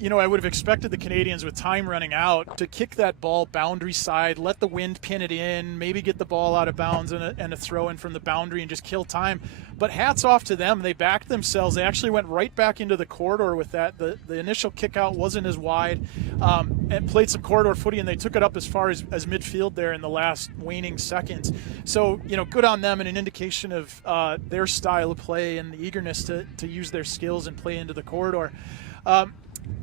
You know, I would have expected the Canadians with time running out to kick that ball boundary side, let the wind pin it in, maybe get the ball out of bounds and a throw in from the boundary and just kill time. But hats off to them. They backed themselves. They actually went right back into the corridor with that. The initial kick out wasn't as wide and played some corridor footy, and they took it up as far as midfield there in the last waning seconds. So, you know, good on them and an indication of their style of play and the eagerness to use their skills and play into the corridor.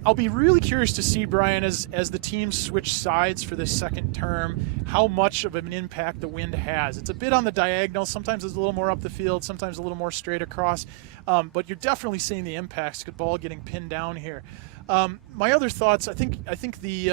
I'll be really curious to see, Brian, as the teams switch sides for this second term, how much of an impact the wind has. It's a bit on the diagonal. Sometimes it's a little more up the field, sometimes a little more straight across. But you're definitely seeing the impacts, the ball getting pinned down here. My other thoughts, I think the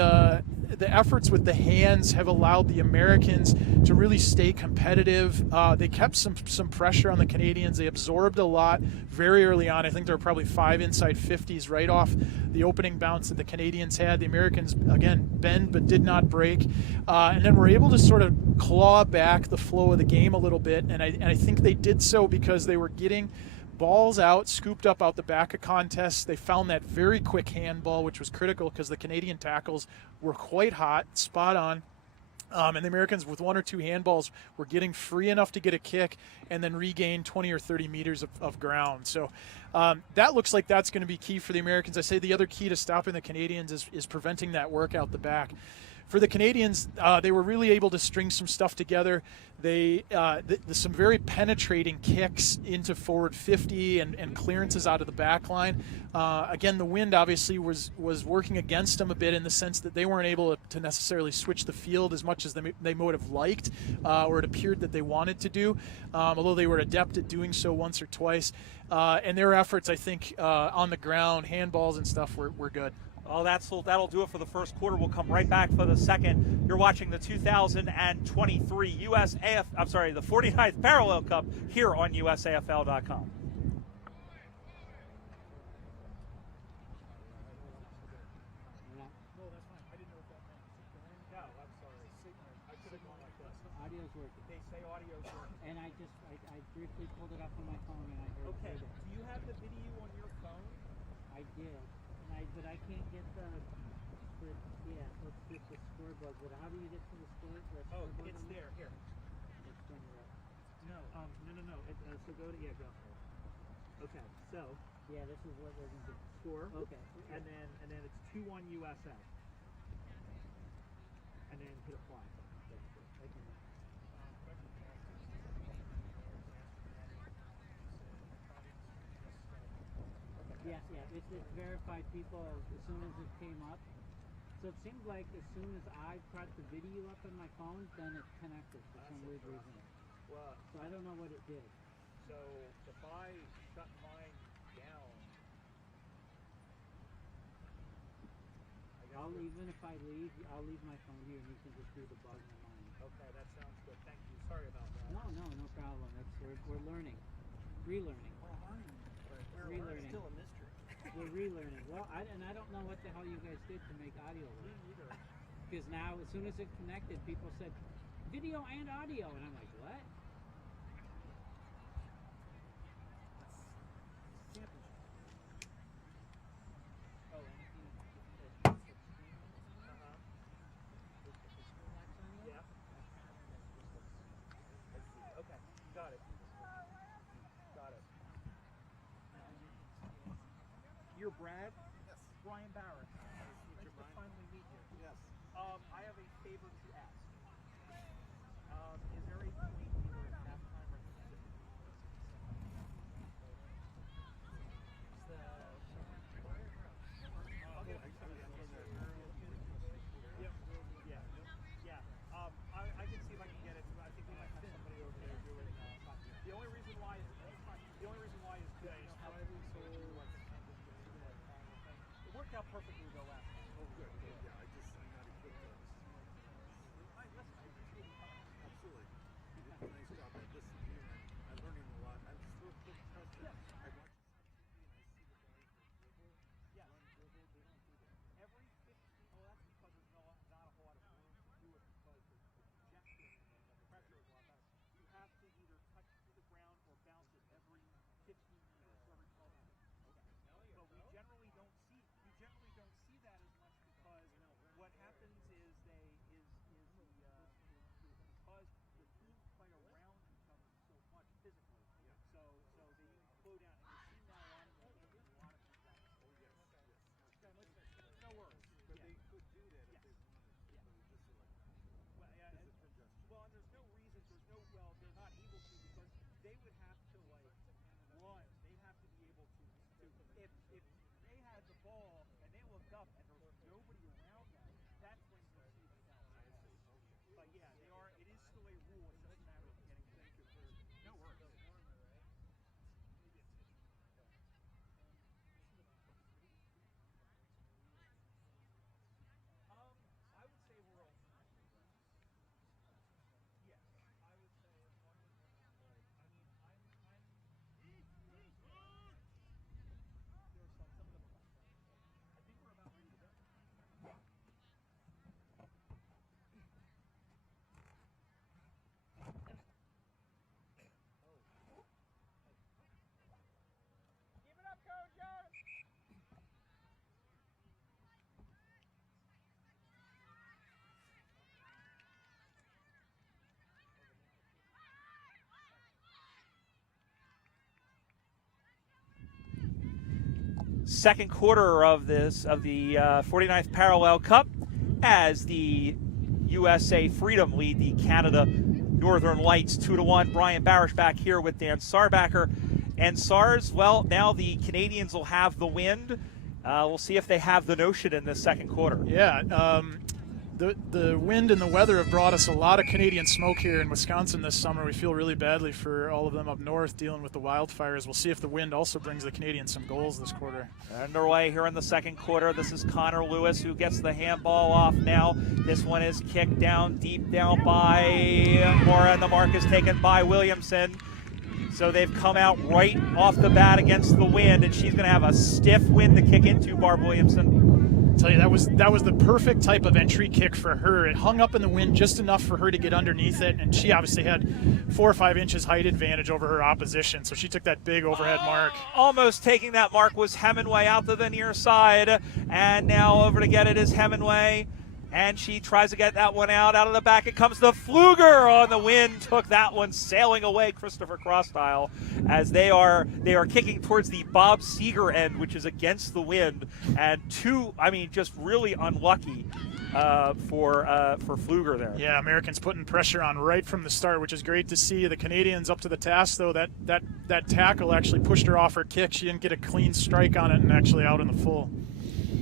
efforts with the hands have allowed the Americans to really stay competitive. They kept some pressure on the Canadians. They absorbed a lot very early on. I think there were probably 5 inside 50s right off the opening bounce that the Canadians had. The Americans, again, bend but did not break. And then were able to sort of claw back the flow of the game a little bit. And I think they did so because they were getting balls out, scooped up out the back of contests. They found that very quick handball, which was critical because the Canadian tackles were quite hot, spot on. And the Americans, with 1 or 2 handballs, were getting free enough to get a kick and then regain 20 or 30 meters of ground. So that looks like that's going to be key for the Americans. I say the other key to stopping the Canadians is preventing that work out the back. For the Canadians, they were really able to string some stuff together. They some very penetrating kicks into forward 50 and clearances out of the back line. Again, the wind obviously was working against them a bit in the sense that they weren't able to necessarily switch the field as much as they would have liked, or it appeared that they wanted to do, although they were adept at doing so once or twice. And their efforts, I think, on the ground, handballs and stuff were good. Well, that'll do it for the first quarter. We'll come right back for the second. You're watching the 2023 the 49th Parallel Cup here on USAFL.com. Audio's working. They say audio's working. And I briefly pulled it up on my phone and I heard it. Okay. Do you have the video on your phone? I did. But I can't get let's get the scoreboard. But how do you get to the scoreboard? Oh, it's there. Here. Let's bring it up. No. So go to go. Okay. So. Yeah, this is what we're going to do. Score. Okay. And then it's 2-1 USA. And then hit apply. Yes, it's verified people as soon as it came up. So it seems like as soon as I brought the video up on my phone, then it connected for some weird reason. Well, so I don't know what it did. So if I shut mine down, even if I leave, I'll leave my phone here and you can just do the bug on mine. Okay, that sounds good. Thank you. Sorry about that. No problem. We're learning, relearning. We're still a mystery. We're relearning. Well, I don't know what the hell you guys did to make audio work. Because now, as soon as it connected, people said video and audio, and I'm like, what? Got it. You're Brad? Yes. Brian Barrett. Nice to finally meet you. Yes. I have a favor to ask. Is there a point either at halftime or at the end of the I can see if I can get it. I think we might have somebody over there doing the only reason why is today it worked out perfectly though last time. Oh, good. Yeah, I'm not equipped for this. Absolutely. You did a nice job. I listened to you and I'm learning a lot. I'm just real quick question. Yeah. I watch TV and I see the guys that dribble. Yeah. Run, dribble. They don't do that. Every 15, that's because there's not a whole lot of room to do it because the congestion and the pressure is a lot better. You have to either touch to the ground or bounce it every 15 meters, every 12 meters. Okay. So we generally don't see second quarter of the 49th Parallel Cup as the USA Freedom lead the Canada Northern Lights 2-1. Brian Barish back here with Dan Sarbacker. And SARS, well, now the Canadians will have the wind. We'll see if they have the notion in this second quarter. Yeah, the wind and the weather have brought us a lot of Canadian smoke here in Wisconsin this summer. We feel really badly for all of them up north dealing with the wildfires. We'll see if the wind also brings the Canadians some goals this quarter. Underway here in the second quarter. This is Connor Lewis who gets the handball off now. This one is kicked down deep down by Mora, and the mark is taken by Williamson. So they've come out right off the bat against the wind, and she's going to have a stiff wind to kick into, Barb Williamson. I'll tell you, that was the perfect type of entry kick for her. It hung up in the wind just enough for her to get underneath it, and she obviously had 4 or 5 inches height advantage over her opposition, so she took that big overhead mark. Almost taking that mark was Hemingway out to the near side, and now over to get it is Hemingway. And she tries to get that one out of the back. It comes to Pfluger on the wind. Took that one sailing away, Christopher Crossstyle, as they are kicking towards the Bob Seeger end, which is against the wind. And just really unlucky for Pfluger there. Yeah, Americans putting pressure on right from the start, which is great to see. The Canadians up to the task, though. That tackle actually pushed her off her kick. She didn't get a clean strike on it and actually out in the full.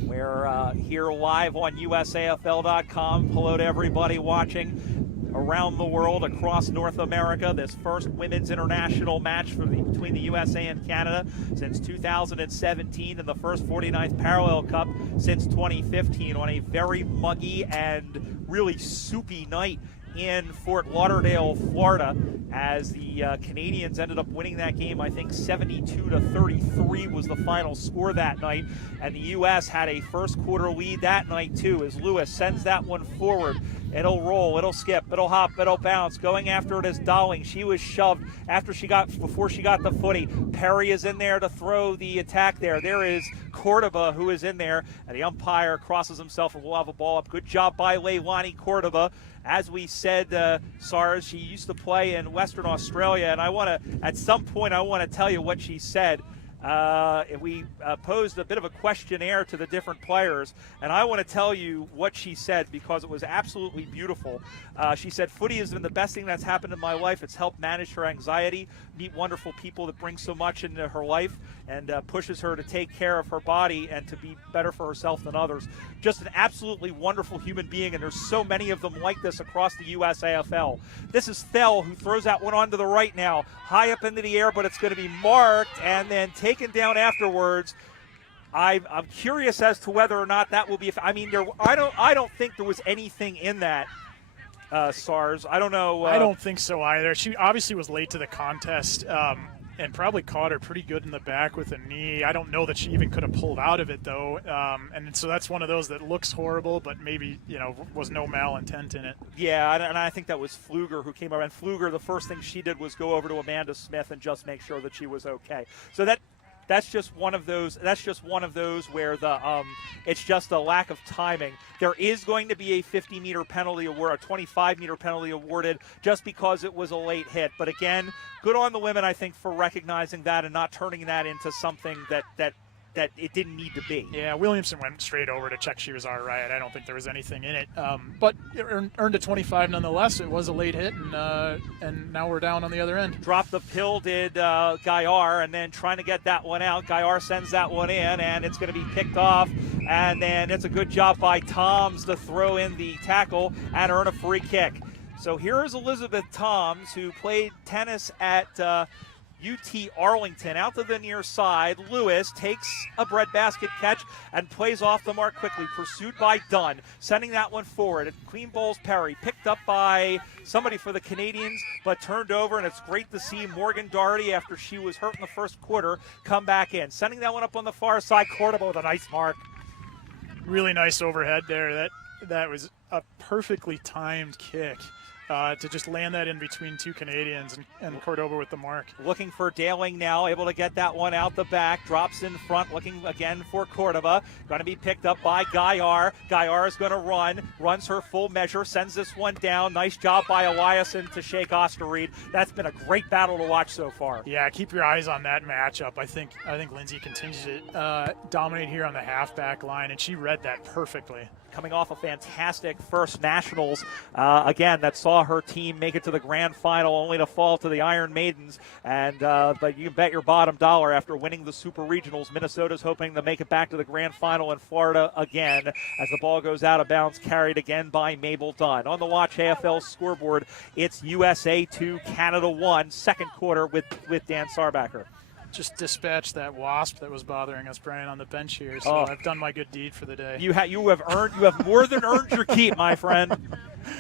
We're here live on USAFL.com. Hello to everybody watching around the world, across North America. This first women's international match between the USA and Canada since 2017, and the first 49th Parallel Cup since 2015 on a very muggy and really soupy night in Fort Lauderdale, Florida, as the Canadians ended up winning that game. I think 72-33 was the final score that night, and the U.S. had a first quarter lead that night too, as Lewis sends that one forward. It'll roll, it'll skip, it'll hop, it'll bounce. Going after it is Dowling. She was shoved before she got the footy. Perry is in there to throw the attack there. There is Cordoba who is in there, and the umpire crosses himself and will have a ball up. Good job by Leilani Cordoba. As we said, SARS, she used to play in Western Australia, and at some point I want to tell you what she said. We posed a bit of a questionnaire to the different players, and I want to tell you what she said because it was absolutely beautiful. She said, "Footy has been the best thing that's happened in my life. It's helped manage her anxiety, meet wonderful people that bring so much into her life, and pushes her to take care of her body and to be better for herself than others. Just an absolutely wonderful human being, and there's so many of them like this across the USAFL." This is Thel, who throws that one onto the right now, high up into the air, but it's going to be marked and then taken down afterwards. I'm curious as to whether or not that will be. I don't think there was anything in that. SARS. I don't know. I don't think so either. She obviously was late to the contest and probably caught her pretty good in the back with a knee. I don't know that she even could have pulled out of it, though. And so that's one of those that looks horrible, but maybe, was no malintent in it. Yeah, and I think that was Pfluger who came over. And Pfluger, the first thing she did was go over to Amanda Smith and just make sure that she was okay. So that's just one of those. That's just one of those where it's just a lack of timing. There is going to be a 50-meter penalty award, a 25-meter penalty awarded, just because it was a late hit. But again, good on the women, I think, for recognizing that and not turning that into something that it didn't need to be. Yeah, Williamson went straight over to check she was all right. I don't think there was anything in it. But it earned a 25 nonetheless. It was a late hit, and now we're down on the other end. Dropped the pill, did Gaillard, and then trying to get that one out. Gaillard sends that one in, and it's going to be picked off. And then it's a good job by Toms to throw in the tackle and earn a free kick. So here is Elizabeth Toms, who played tennis at UT Arlington, out to the near side. Lewis takes a breadbasket catch and plays off the mark quickly, pursued by Dunn, sending that one forward. Queen Bowles Perry, picked up by somebody for the Canadians, but turned over, and it's great to see Morgan Doherty, after she was hurt in the first quarter, come back in. Sending that one up on the far side, Cordoba with a nice mark. Really nice overhead there. That was a perfectly timed kick. to just land that in between two Canadians, and Cordoba with the mark. Looking for Daling now, able to get that one out the back, drops in front, looking again for Cordoba. Going to be picked up by Gaillard. Gaillard is going to runs her full measure, sends this one down. Nice job by Eliason to shake Osterried. That's been a great battle to watch so far. Yeah, keep your eyes on that matchup. I think Lindsay continues to dominate here on the halfback line, and she read that perfectly. Coming off a fantastic first Nationals, again, that saw her team make it to the grand final, only to fall to the Iron Maidens. And but you can bet your bottom dollar after winning the Super Regionals, Minnesota's hoping to make it back to the grand final in Florida again as the ball goes out of bounds, carried again by Mabel Dunn. On the Watch AFL scoreboard, it's USA 2, Canada 1, second quarter with Dan Sarbacker. Just dispatched that wasp that was bothering us, Brian, on the bench here. So I've done my good deed for the day. You have more than earned your keep, my friend.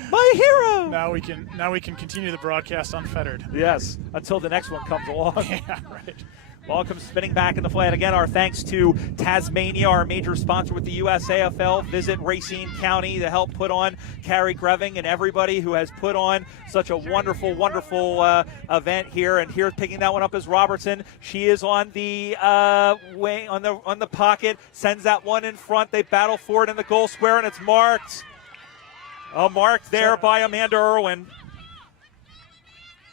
My hero. Now we can continue the broadcast unfettered. Yes, until the next one comes along. Yeah, right. Ball comes spinning back in the flat. Again, our thanks to Tasmania, our major sponsor with the USAFL. Visit Racine County to help put on Carrie Greving and everybody who has put on such a wonderful, wonderful event here. And here picking that one up is Robertson. She is on the wing, on the pocket, sends that one in front. They battle for it in the goal square, and it's marked. A mark there by Amanda Irwin.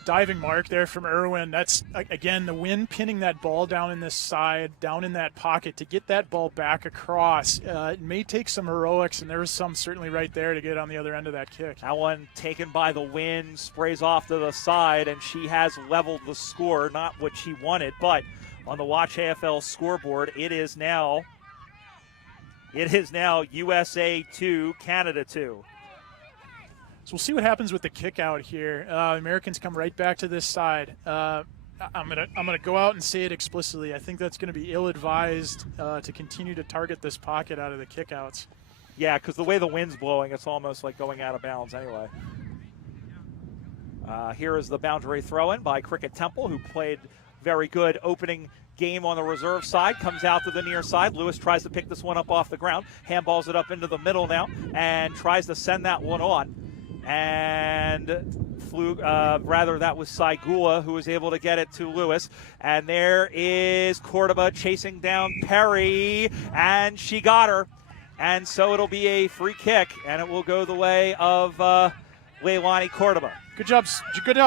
Diving mark there from Irwin. That's, again, the wind pinning that ball down in this side, down in that pocket to get that ball back across. It may take some heroics, and there was some certainly right there to get on the other end of that kick. That one taken by the wind, sprays off to the side, and she has leveled the score. Not what she wanted, but on the Watch AFL scoreboard, it is now USA 2, Canada 2. So we'll see what happens with the kick out here. Americans come right back to this side. I'm gonna go out and say it explicitly. I think that's going to be ill-advised to continue to target this pocket out of the kickouts. Yeah, because the way the wind's blowing, it's almost like going out of bounds anyway. Here is the boundary throw-in by Cricket Temple, who played very good opening game on the reserve side, comes out to the near side. Lewis tries to pick this one up off the ground, handballs it up into the middle now, and tries to send that one on. And that was Saigula who was able to get it to Lewis. And there is Cordoba chasing down Perry, and she got her. And so it'll be a free kick, and it will go the way of Leilani Cordoba. Good job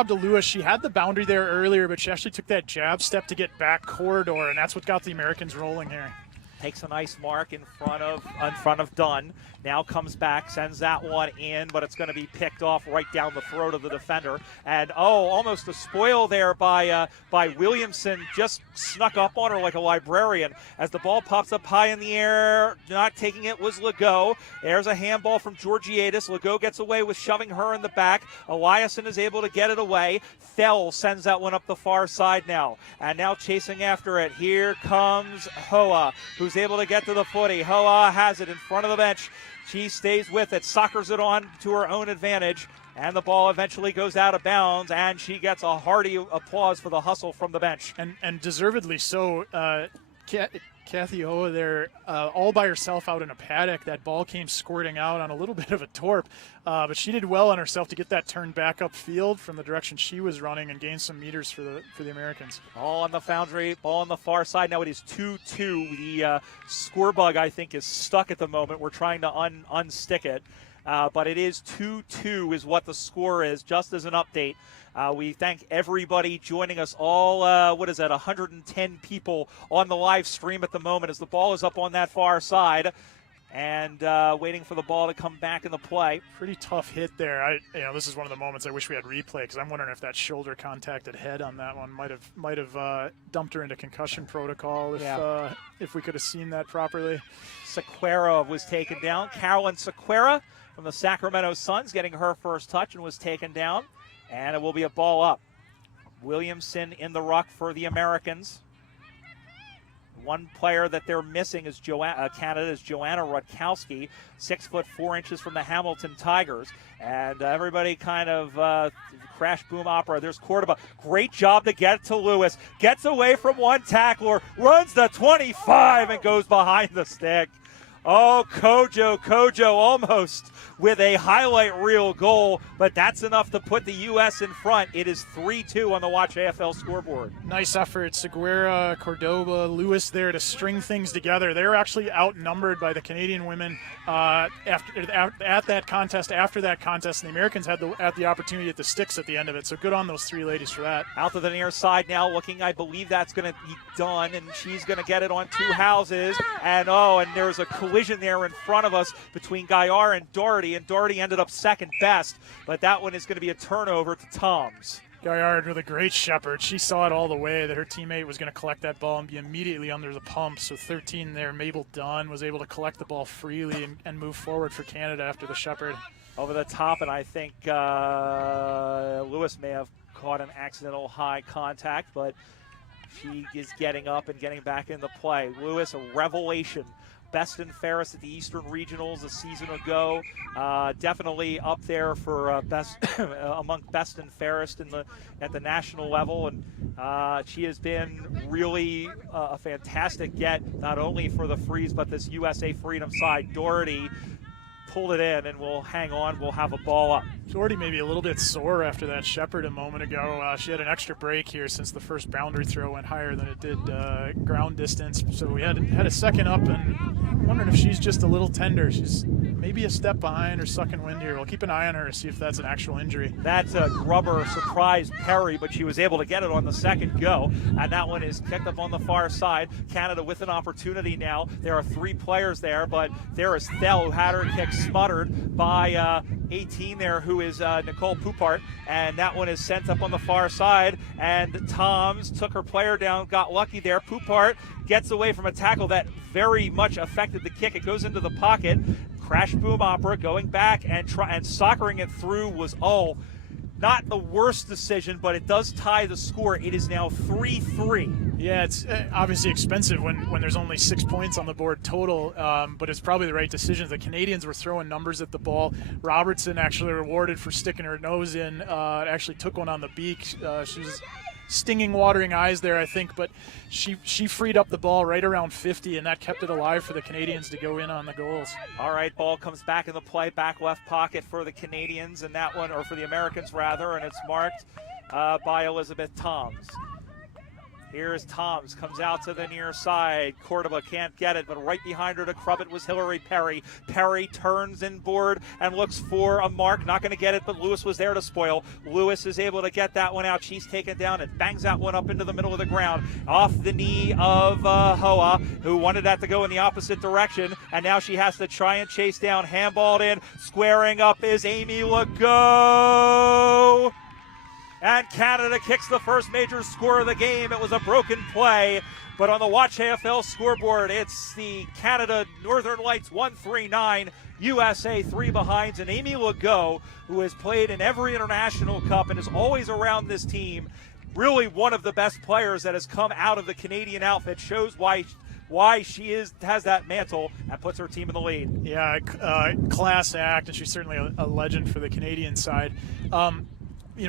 to Lewis. She had the boundary there earlier, but she actually took that jab step to get back corridor, and that's what got the Americans rolling here. Takes a nice mark in front of Dunn. Now comes back, sends that one in, but it's going to be picked off right down the throat of the defender. And almost a spoil there by Williamson. Just snuck up on her like a librarian as the ball pops up high in the air. Not taking it was Legault. There's a handball from Georgiadis. Legault gets away with shoving her in the back. Eliason is able to get it away. Fell sends that one up the far side now. And now chasing after it. Here comes Hoa, who's able to get to the footy. Hoa has it in front of the bench. She stays with it, soccers it on to her own advantage, and the ball eventually goes out of bounds, and she gets a hearty applause for the hustle from the bench. And deservedly so. Kathy Hoa there all by herself out in a paddock. That ball came squirting out on a little bit of a torp, but she did well on herself to get that turned back upfield from the direction she was running and gain some meters for the Americans. Ball on the foundry, ball on the far side. Now it is 2-2. The score bug, I think, is stuck at the moment. We're trying to unstick it, but it is 2-2 is what the score is, just as an update. We thank everybody joining us, all, 110 people on the live stream at the moment as the ball is up on that far side and waiting for the ball to come back in the play. Pretty tough hit there. This is one of the moments I wish we had replay because I'm wondering if that shoulder contacted head on that one might have dumped her into concussion protocol if we could have seen that properly. Sequeira was taken down. Carolyn Sequeira from the Sacramento Suns getting her first touch and was taken down. And it will be a ball up. Williamson in the ruck for the Americans. One player that they're missing is Canada's Joanna Rutkowski, 6'4" from the Hamilton Tigers. And everybody kind of crash boom opera. There's Cordoba. Great job to get to Lewis. Gets away from one tackler, runs the 25 and goes behind the stick. Oh, Kojo almost with a highlight reel goal, but that's enough to put the U.S. in front. It is 3-2 on the Watch AFL scoreboard. Nice effort. Seguera, Cordoba, Lewis there to string things together. They're actually outnumbered by the Canadian women at that contest. After that contest, and the Americans had the opportunity at the sticks at the end of it. So good on those three ladies for that. Out to the near side now, looking, I believe that's going to be done, and she's going to get it on two houses. And there's a collision there in front of us between Gaillard and Doherty ended up second best, but that one is going to be a turnover to Toms. Gaillard with a great shepherd. She saw it all the way that her teammate was going to collect that ball and be immediately under the pump. So 13 there, Mabel Dunn was able to collect the ball freely and move forward for Canada after the shepherd. Over the top, and I think Lewis may have caught an accidental high contact, but she is getting up and getting back into play. Lewis, a revelation. Best and fairest at the Eastern Regionals a season ago. Definitely up there for best among best and fairest at the national level. And she has been really a fantastic get, not only for the Freeze, but this USA Freedom side. Doherty pulled it in, and we'll hang on. We'll have a ball up. Doherty maybe a little bit sore after that shepherd a moment ago. She had an extra break here since the first boundary throw went higher than it did ground distance. So we had a second up, and I'm wondering if she's just a little tender. She's maybe a step behind or sucking wind here. We'll keep an eye on her to see if that's an actual injury. That's a Grubber surprised Perry, but she was able to get it on the second go, and that one is kicked up on the far side. Canada with an opportunity now. There are three players there, but there is Thel, who had her kick smuttered by 18 there, who is Nicole Poupart, and that one is sent up on the far side, and Toms took her player down, got lucky there. Poupart gets away from a tackle that very much affected the kick. It goes into the pocket. Crash Boom Opera going back and soccering it through was not the worst decision, but it does tie the score. It is now 3-3. Yeah, it's obviously expensive when there's only 6 points on the board total, but it's probably the right decision. The Canadians were throwing numbers at the ball. Robertson actually rewarded for sticking her nose in, actually took one on the beak. She was stinging, watering eyes there, I think, but she freed up the ball right around 50, and that kept it alive for the Canadians to go in on the goals. All right, ball comes back in the play, back left pocket for the Canadians, and that one, or for the Americans rather, and it's marked by Elizabeth Toms. Here's Toms, comes out to the near side. Cordoba can't get it, but right behind her to crub it was Hillary Perry. Perry turns inboard and looks for a mark. Not going to get it, but Lewis was there to spoil. Lewis is able to get that one out. She's taken down and bangs that one up into the middle of the ground. Off the knee of Hoa, who wanted that to go in the opposite direction, and now she has to try and chase down. Handballed in. Squaring up is Amy Legault. And Canada kicks the first major score of the game. It was a broken play, but on the Watch AFL scoreboard, it's the Canada Northern Lights 1-3-9, USA 3 behinds, and Amy Legault, who has played in every international cup and is always around this team. Really one of the best players that has come out of the Canadian outfit. Shows why she has that mantle and puts her team in the lead. Yeah, class act, and she's certainly a legend for the Canadian side.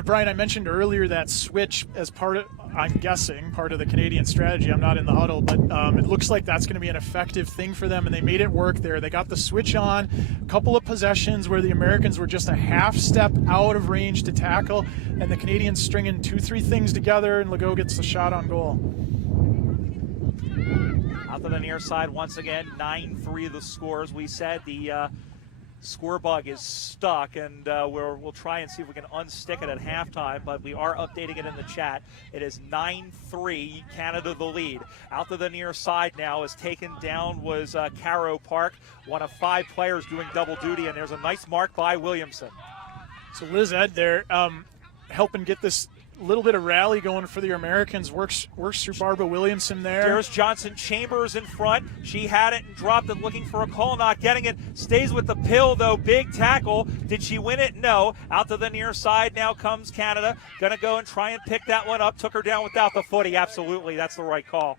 Brian, I mentioned earlier that switch as part of, I'm guessing, part of the Canadian strategy. I'm not in the huddle, but it looks like that's going to be an effective thing for them, and they made it work there. They got the switch on, a couple of possessions where the Americans were just a half step out of range to tackle, and the Canadians stringing 2-3 things together, and Legault gets the shot on goal. Out to the near side once again, 9-3 the scores. We said the score bug is stuck, and we'll try and see if we can unstick it at halftime, but we are updating it in the chat. It is 9-3, Canada the lead. Out to the near side now is taken down was Caro Park, one of 5 players doing double duty, and there's a nice mark by Williamson. So Liz Ed there helping get this little bit of rally going for the Americans. Works through Barbara Williamson there. There's Johnson Chambers in front. She had it and dropped it, looking for a call, not getting it. Stays with the pill, though. Big tackle. Did she win it? No. Out to the near side now comes Canada. Going to go and try and pick that one up. Took her down without the footy. Absolutely. That's the right call.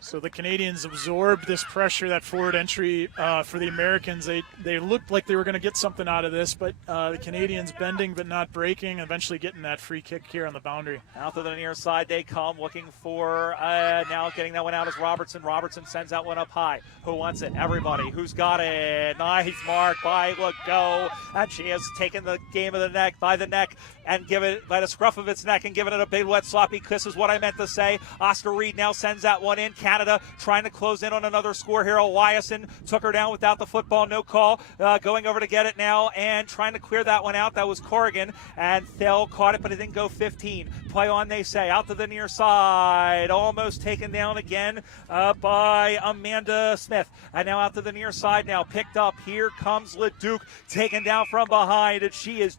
So the Canadians absorbed this pressure, that forward entry for the Americans. They looked like they were going to get something out of this, but the Canadians bending but not breaking, eventually getting that free kick here on the boundary. Out to the near side they come, looking for now getting that one out is Robertson. Robertson sends that one up high. Who wants it? Everybody. Who's got it? Nice mark by Legault. And she has taken the game of the neck by the neck and give it by the scruff of its neck and given it a big wet sloppy kiss is what I meant to say. Oscar Reed now sends that one in. Canada trying to close in on another score here. Eliason took her down without the football, no call. Going over to get it now and trying to clear that one out. That was Corrigan, and Thel caught it, but it didn't go 15. Play on, they say, out to the near side. Almost taken down again by Amanda Smith. And now out to the near side now, picked up. Here comes Leduc, taken down from behind, and she is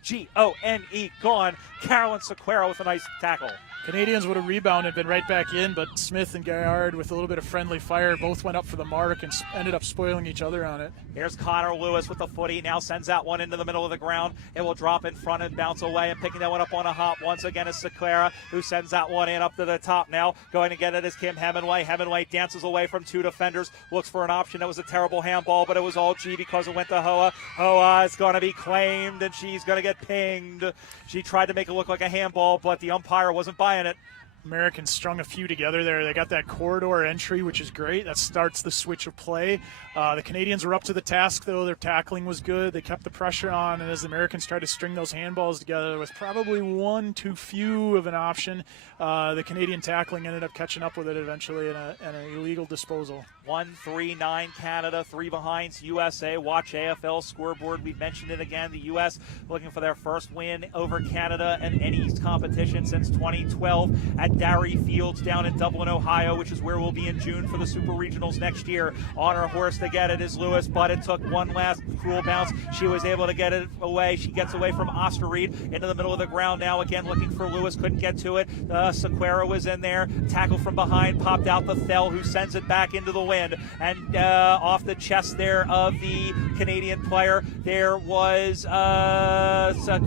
Gone. Carolyn Sequeira with a nice tackle. Canadians would have rebounded, been right back in, but Smith and Gaillard, with a little bit of friendly fire, both went up for the mark and ended up spoiling each other on it. Here's Connor Lewis with the footy. Now sends that one into the middle of the ground. It will drop in front and bounce away, and picking that one up on a hop once again is Sequeira, who sends that one in up to the top now. Going to get it is Kim Hemingway. Hemingway dances away from two defenders, looks for an option. That was a terrible handball, but it was all G because it went to Hoa. Hoa is going to be claimed, and she's going to get pinged. She tried to make it look like a handball, but the umpire wasn't buying it. Americans strung a few together there. They got that corridor entry, which is great. That starts the switch of play. The Canadians were up to the task, though. Their tackling was good. They kept the pressure on, and as the Americans tried to string those handballs together, there was probably one too few of an option. The Canadian tackling ended up catching up with it eventually in an illegal disposal. 1-3-9 Canada, 3 behinds USA. Watch AFL scoreboard. We mentioned it again. The U.S. looking for their first win over Canada in any competition since 2012 at Darry Fields down in Dublin, Ohio, which is where we'll be in June for the Super Regionals next year. On her horse to get it is Lewis, but it took one last cruel bounce. She was able to get it away. She gets away from Oscar Reed into the middle of the ground now. Again, looking for Lewis, couldn't get to it. Sequeira was in there. Tackle from behind, popped out the Thel, who sends it back into the wind. And off the chest there of the Canadian player, there was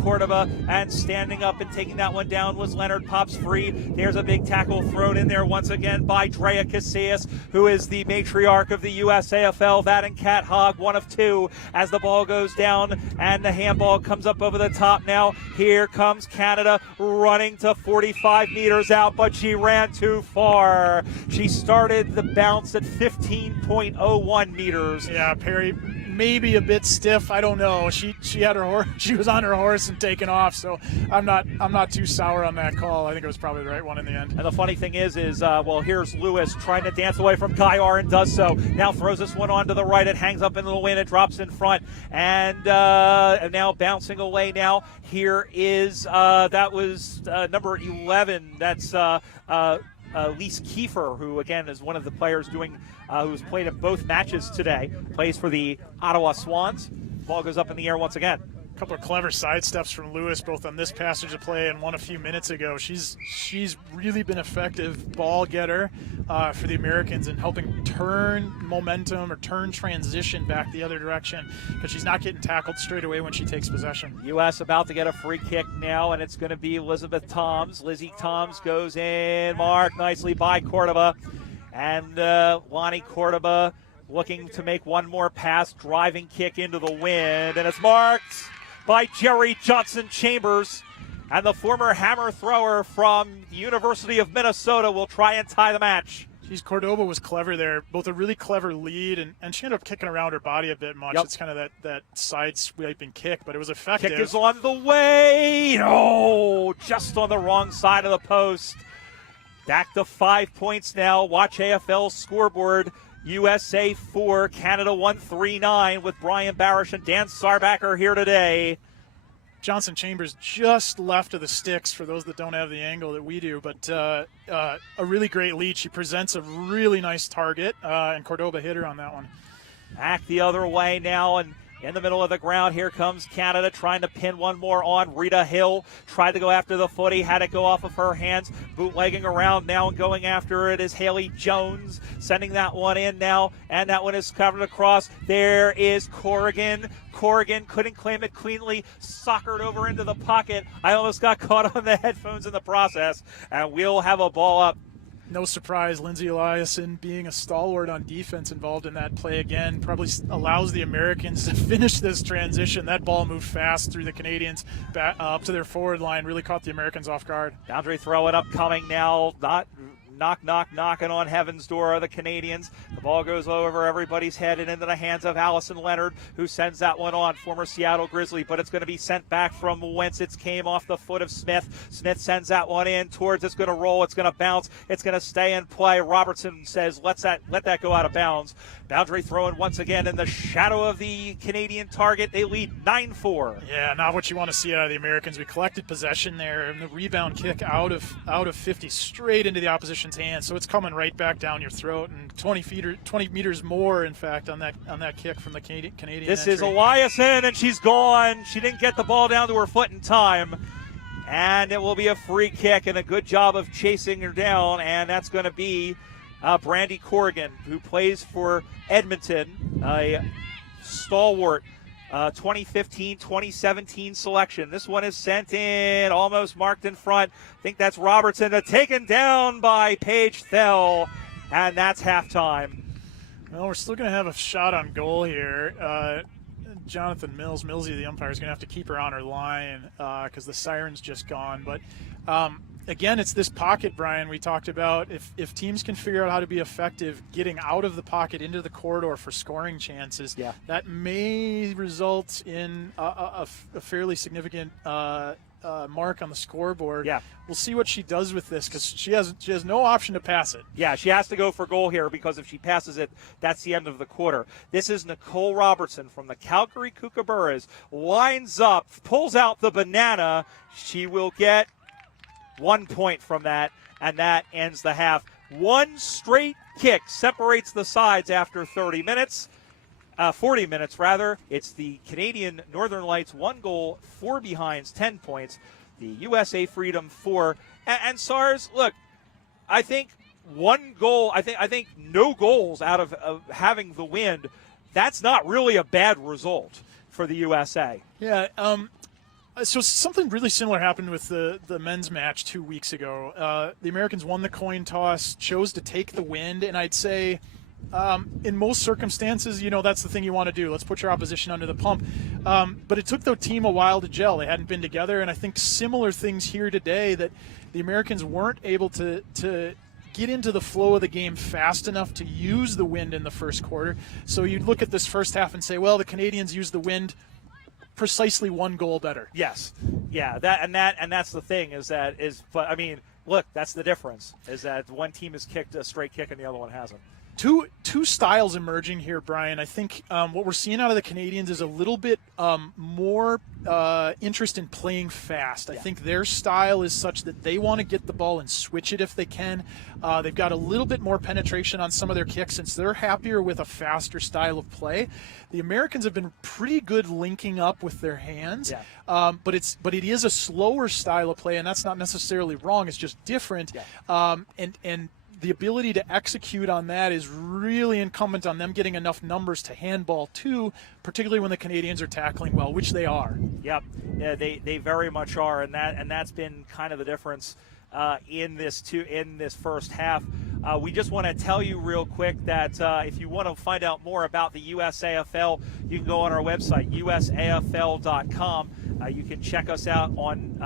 Cordova, and standing up and taking that one down was Leonard. Pops free. There's a big tackle thrown in there once again by Drea Casillas, who is the matriarch of the USAFL. That and Cat Hogg, one of two, as the ball goes down and the handball comes up over the top now. Here comes Canada running to 45 meters out, but she ran too far. She started the bounce at 15.01 meters. Yeah, Perry, maybe a bit stiff. I don't know. She had her horse. She was on her horse and taken off. So I'm not too sour on that call. I think it was probably the right one in the end. And the funny thing is well, here's Lewis trying to dance away from Gaillard and does so. Now throws this one on to the right. It hangs up into the wind. It drops in front, and now bouncing away. Now here is that was number 11. That's Lise Kiefer, who again is one of the players who's played in both matches today, plays for the Ottawa Swans. Ball goes up in the air once again. A couple of clever sidesteps from Lewis, both on this passage of play and one a few minutes ago. She's really been effective ball getter for the Americans in helping turn momentum or turn transition back the other direction, because she's not getting tackled straight away when she takes possession. U.S. about to get a free kick now, and it's going to be Elizabeth Toms. Lizzie Toms goes in, marked nicely by Cordova. And Lonnie Cordova looking to make one more pass, driving kick into the wind, and it's marked by Jerry Johnson-Chambers. And the former hammer thrower from the University of Minnesota will try and tie the match. Cordova was clever there, both a really clever lead, and she ended up kicking around her body a bit much. Yep. It's kind of that side swiping kick, but it was effective. Kick is on the way. Oh, just on the wrong side of the post. Back to 5 points now. Watch AFL scoreboard. USA 4, Canada 1-3-9 with Brian Barish and Dan Sarbacker here today. Johnson Chambers just left of the sticks for those that don't have the angle that we do, but a really great lead. She presents a really nice target, and Cordova hit her on that one. Back the other way now, and in the middle of the ground, here comes Canada trying to pin one more on. Rita Hill tried to go after the footy, had it go off of her hands. Bootlegging around now and going after it is Haley Jones, sending that one in now, and that one is covered across. There is Corrigan. Corrigan couldn't claim it cleanly, soccered over into the pocket. I almost got caught on the headphones in the process, and we'll have a ball up. No surprise, Lindsay Eliason being a stalwart on defense involved in that play again probably allows the Americans to finish this transition. That ball moved fast through the Canadians back, up to their forward line, really caught the Americans off guard. Boundary throw it up coming now, not knocking on heaven's door are the Canadians. The ball goes over everybody's head and into the hands of Allison Leonard, who sends that one on, former Seattle Grizzly, but it's going to be sent back from whence it came off the foot of Smith. Smith sends that one in towards, it's going to roll, it's going to bounce, it's going to stay in play. Robertson says, let that go out of bounds. Boundary throwing once again in the shadow of the Canadian target. They lead 9-4. Yeah, not what you want to see out of the Americans. We collected possession there, and the rebound kick out of 50 straight into the opposition's hands. So it's coming right back down your throat, and 20 meters more, in fact, on that kick from the Canadian. This entry. is Eliason, and she's gone. She didn't get the ball down to her foot in time. And it will be a free kick, and a good job of chasing her down, and that's going to be Brandy Corrigan, who plays for Edmonton, a stalwart 2015-2017 selection. This one is sent in, almost marked in front. I think that's Robertson, taken down by Paige Thel, and that's halftime. Well, we're still going to have a shot on goal here. Jonathan Millsy, the umpire, is going to have to keep her on her line because the siren's just gone. But again, it's this pocket, Brian, we talked about. If teams can figure out how to be effective getting out of the pocket into the corridor for scoring chances, that may result in a fairly significant mark on the scoreboard. Yeah. We'll see what she does with this because she has no option to pass it. Yeah, she has to go for goal here because if she passes it, that's the end of the quarter. This is Nicole Robertson from the Calgary Kookaburras. Lines up, pulls out the banana. She will get 1 point from that, and that ends the half. One straight kick separates the sides after 40 minutes, rather. It's the Canadian Northern Lights 1 goal, 4 behinds, 10 points. The USA Freedom 4. And SARS, look, I think 1 goal, I think no goals out of having the win, that's not really a bad result for the USA. Yeah, so something really similar happened with the men's match 2 weeks ago. The Americans won the coin toss, chose to take the wind, and I'd say in most circumstances, that's the thing you want to do. Let's put your opposition under the pump. But it took the team a while to gel. They hadn't been together, and I think similar things here today that the Americans weren't able to get into the flow of the game fast enough to use the wind in the first quarter. So you'd look at this first half and say, well, the Canadians used the wind precisely 1 goal better. Yes. Yeah, that's the thing but I mean, look, that's the difference is that one team has kicked a straight kick and the other one hasn't. Two styles emerging here, Brian. I think what we're seeing out of the Canadians is a little bit more interest in playing fast. I think their style is such that they want to get the ball and switch it if they can. They've got a little bit more penetration on some of their kicks since they're happier with a faster style of play. The Americans have been pretty good linking up with their hands, but it is a slower style of play, and that's not necessarily wrong. It's just different, and the ability to execute on that is really incumbent on them getting enough numbers to handball too, particularly when the Canadians are tackling well, which they are. Yep, yeah, they very much are, and that's been kind of the difference in this first half. We just want to tell you real quick that if you want to find out more about the USAFL, you can go on our website, usafl.com. You can check us out on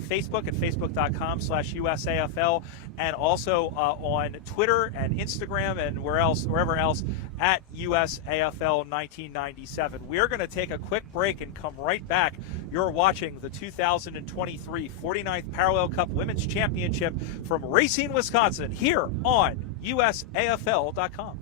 Facebook at facebook.com/USAFL, and also on Twitter and Instagram and wherever else at USAFL 1997. We're going to take a quick break and come right back. You're watching the 2023 49th Parallel Cup Women's Championship from Racine, Wisconsin, here on USAFL.com.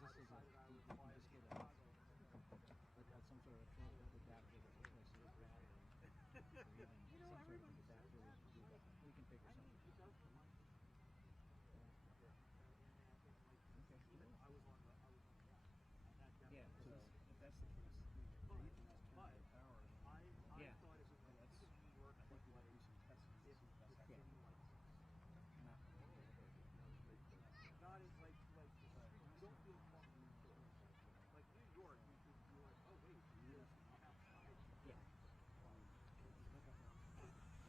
because this is you can just get some sort of a trophy with that with a so or even some sort of adapter. We can figure something. Yeah, so if that's the case, But you can just turn the power. I Yeah. thought it was Well, like that's- New York. I think we might do some testing to see if that's Yeah. not Not as like you don't feel comfortable. Like New York, you're like, oh wait, there's outside. yeah.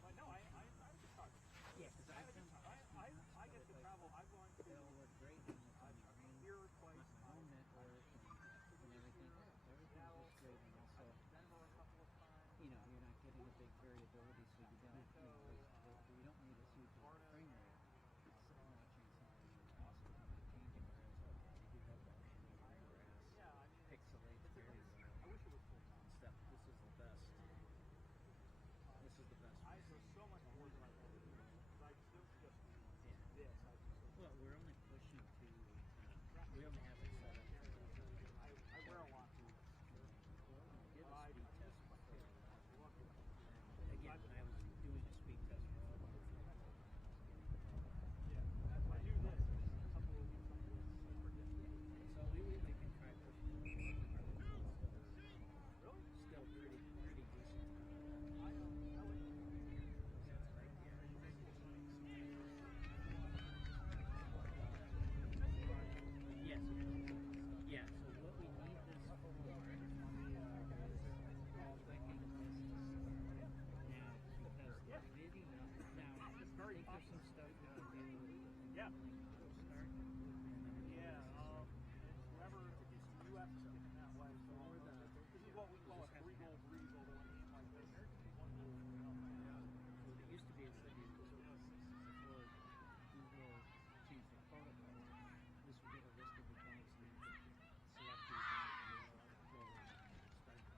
But no, I was just talking. Yeah, because I get to travel. I've gone to they all work great and it's on your own, here twice. home network and everything. Everything works great and also, Denver a couple of times. you know, you're not getting a big variability, so you don't, you don't need a huge frame rate. It's watching something awesome changing, whereas you do have that grass pixelates very well I wish it was full time. and stuff. This is the best. This is the best. There's so much more than I want to do. I don't just do this. Well, we're only pushing to, we only have it set up to, I wear a lot. did a speed test before. Again, when I was doing a speed test before, I do this. Something so we can try pushing it. really? Still pretty decent. I like Yes. Yeah, so what we need this for is clicking this now, because the video, now, I think there's some stuff we can do. Yeah. Start. Whenever U.S. is getting that way, so this is what we call a three-goal breeze, although in a game like this, one goal. What it used to be able to do before Google changed the protocol, this would get a list of events and you could select the event and then go and start the event.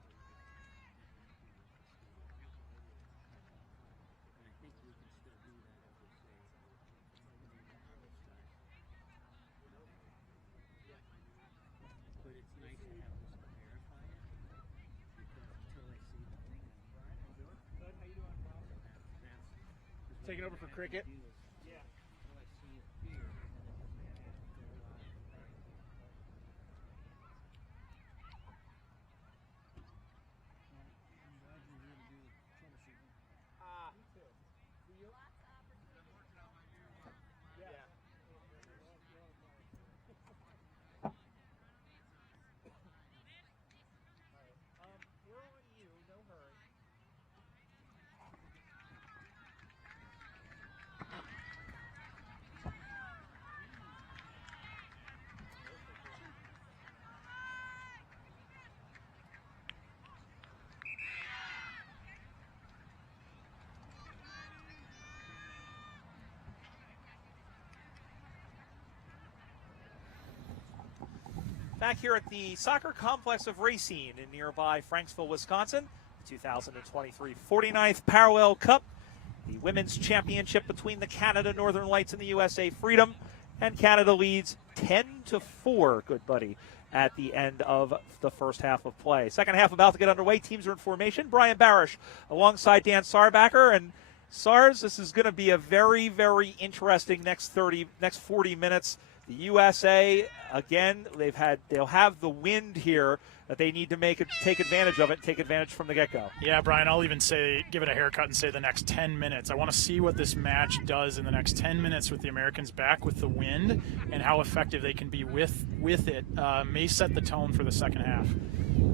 And I think we can still do that as we say when you auto start. But it's nice to have this to verify it because until I see the thing, Good, how you doing, Bob? that's Taking over for cricket. Yeah. until I see it here, and then it doesn't go live. I'm glad you're here to do troubleshooting. Me too. For you? Yeah. We're on you, no hurry. Back here at the soccer complex of Racine in nearby Franksville, Wisconsin, the 2023 49th Parallel Cup, the women's championship between the Canada Northern Lights and the USA Freedom, and Canada leads 10-4, good buddy, at the end of the first half of play. Second half about to get underway. Teams are in formation. Brian Barish alongside Dan Sarbacker, and SARS, this is going to be a very, very interesting next 40 minutes. The USA, again, they'll have the wind here that they need to take advantage of it and take advantage from the get-go. Yeah, Brian, I'll even say give it a haircut and say the next 10 minutes. I want to see what this match does in the next 10 minutes with the Americans back with the wind and how effective they can be with it. May set the tone for the second half.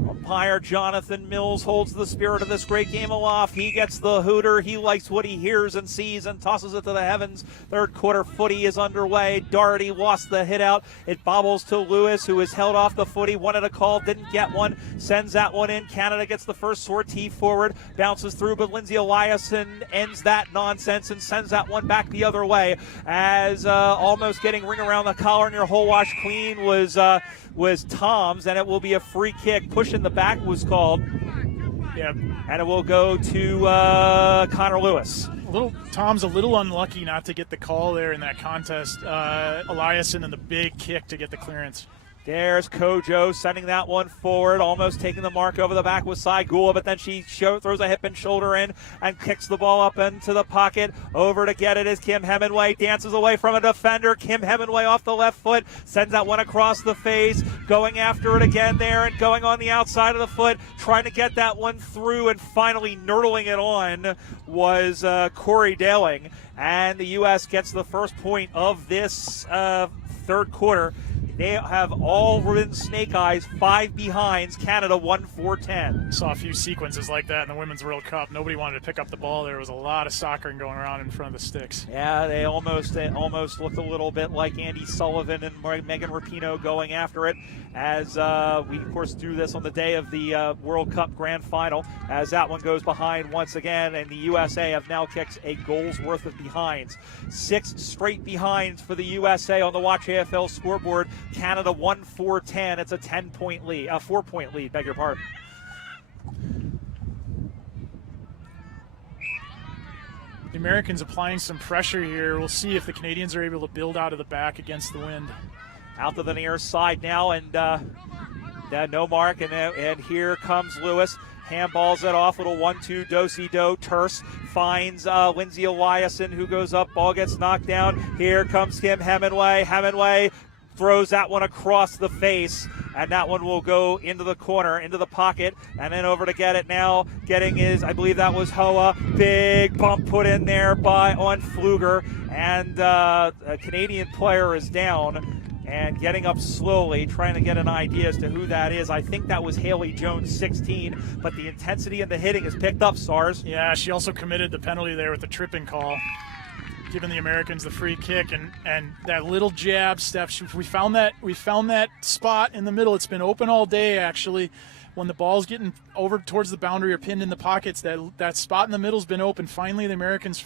Umpire Jonathan Mills holds the spirit of this great game aloft. He gets the hooter. He likes what he hears and sees and tosses it to the heavens. Third quarter footy is underway. Doherty lost the hit out. It bobbles to Lewis, who is held off the footy. Wanted a call, didn't get one. Sends that one in. Canada gets the first sortie forward. Bounces through, but Lindsay Eliasson ends that nonsense and sends that one back the other way. As almost getting ring around the collar near hole wash clean was Tom's, and it will be a free kick. Pushing the back was called. Yeah, And it will go to Connor Lewis. Tom's a little unlucky not to get the call there in that contest. Eliasson and the big kick to get the clearance. There's Kojo sending that one forward, almost taking the mark over the back with Saigula, but then she throws a hip and shoulder in and kicks the ball up into the pocket. Over to get it is Kim Hemingway, dances away from a defender. Kim Hemingway off the left foot, sends that one across the face, going after it again there and going on the outside of the foot, trying to get that one through, and finally nurdling it on was Corey Daling. And the U.S. gets the first point of this third quarter. They have all been snake eyes, 5 behinds. Canada 1-4-10. Saw a few sequences like that in the Women's World Cup. Nobody wanted to pick up the ball. There was a lot of soccering going around in front of the sticks. Yeah, they almost looked a little bit like Andy Sullivan and Megan Rapinoe going after it, as we, of course, do this on the day of the World Cup Grand Final, as that one goes behind once again, and the USA have now kicked a goal's worth of behinds. 6 straight behinds for the USA on the Watch AFL scoreboard. Canada 1-4-10. It's a 10-point lead, a 4-point lead, beg your pardon. The Americans applying some pressure here. We'll see if the Canadians are able to build out of the back against the wind. Out to the near side now, and no mark, and here comes Lewis. Handballs it off, little 1-2, do-si-do. Terse finds Lindsay Eliason, who goes up, ball gets knocked down. Here comes Kim Hemingway. Hemingway throws that one across the face, and that one will go into the corner, into the pocket, and then over to get it now. Getting is, I believe that was Hoa. Big bump put in there on Pfluger, and a Canadian player is down and getting up slowly, trying to get an idea as to who that is. I think that was Haley Jones, 16, but the intensity and the hitting is picked up, SARS. Yeah, she also committed the penalty there with the tripping call, giving the Americans the free kick, and that little jab step. We found that spot in the middle. It's been open all day, actually. When the ball's getting over towards the boundary or pinned in the pockets, that spot in the middle's been open. Finally, the Americans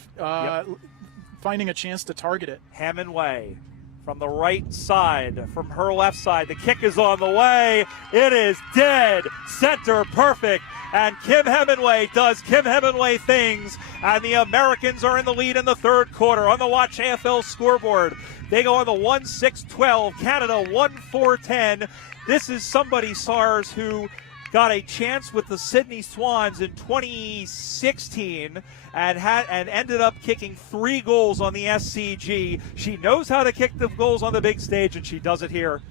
finding a chance to target it. Hemingway from the right side, from her left side. The kick is on the way. It is dead center perfect. And Kim Hemingway does Kim Hemingway things. And the Americans are in the lead in the third quarter on the Watch AFL scoreboard. They go on the 1-6-12. Canada 1-4-10. This is somebody, SARS, who got a chance with the Sydney Swans in 2016 and ended up kicking 3 goals on the SCG. She knows how to kick the goals on the big stage, and she does it here.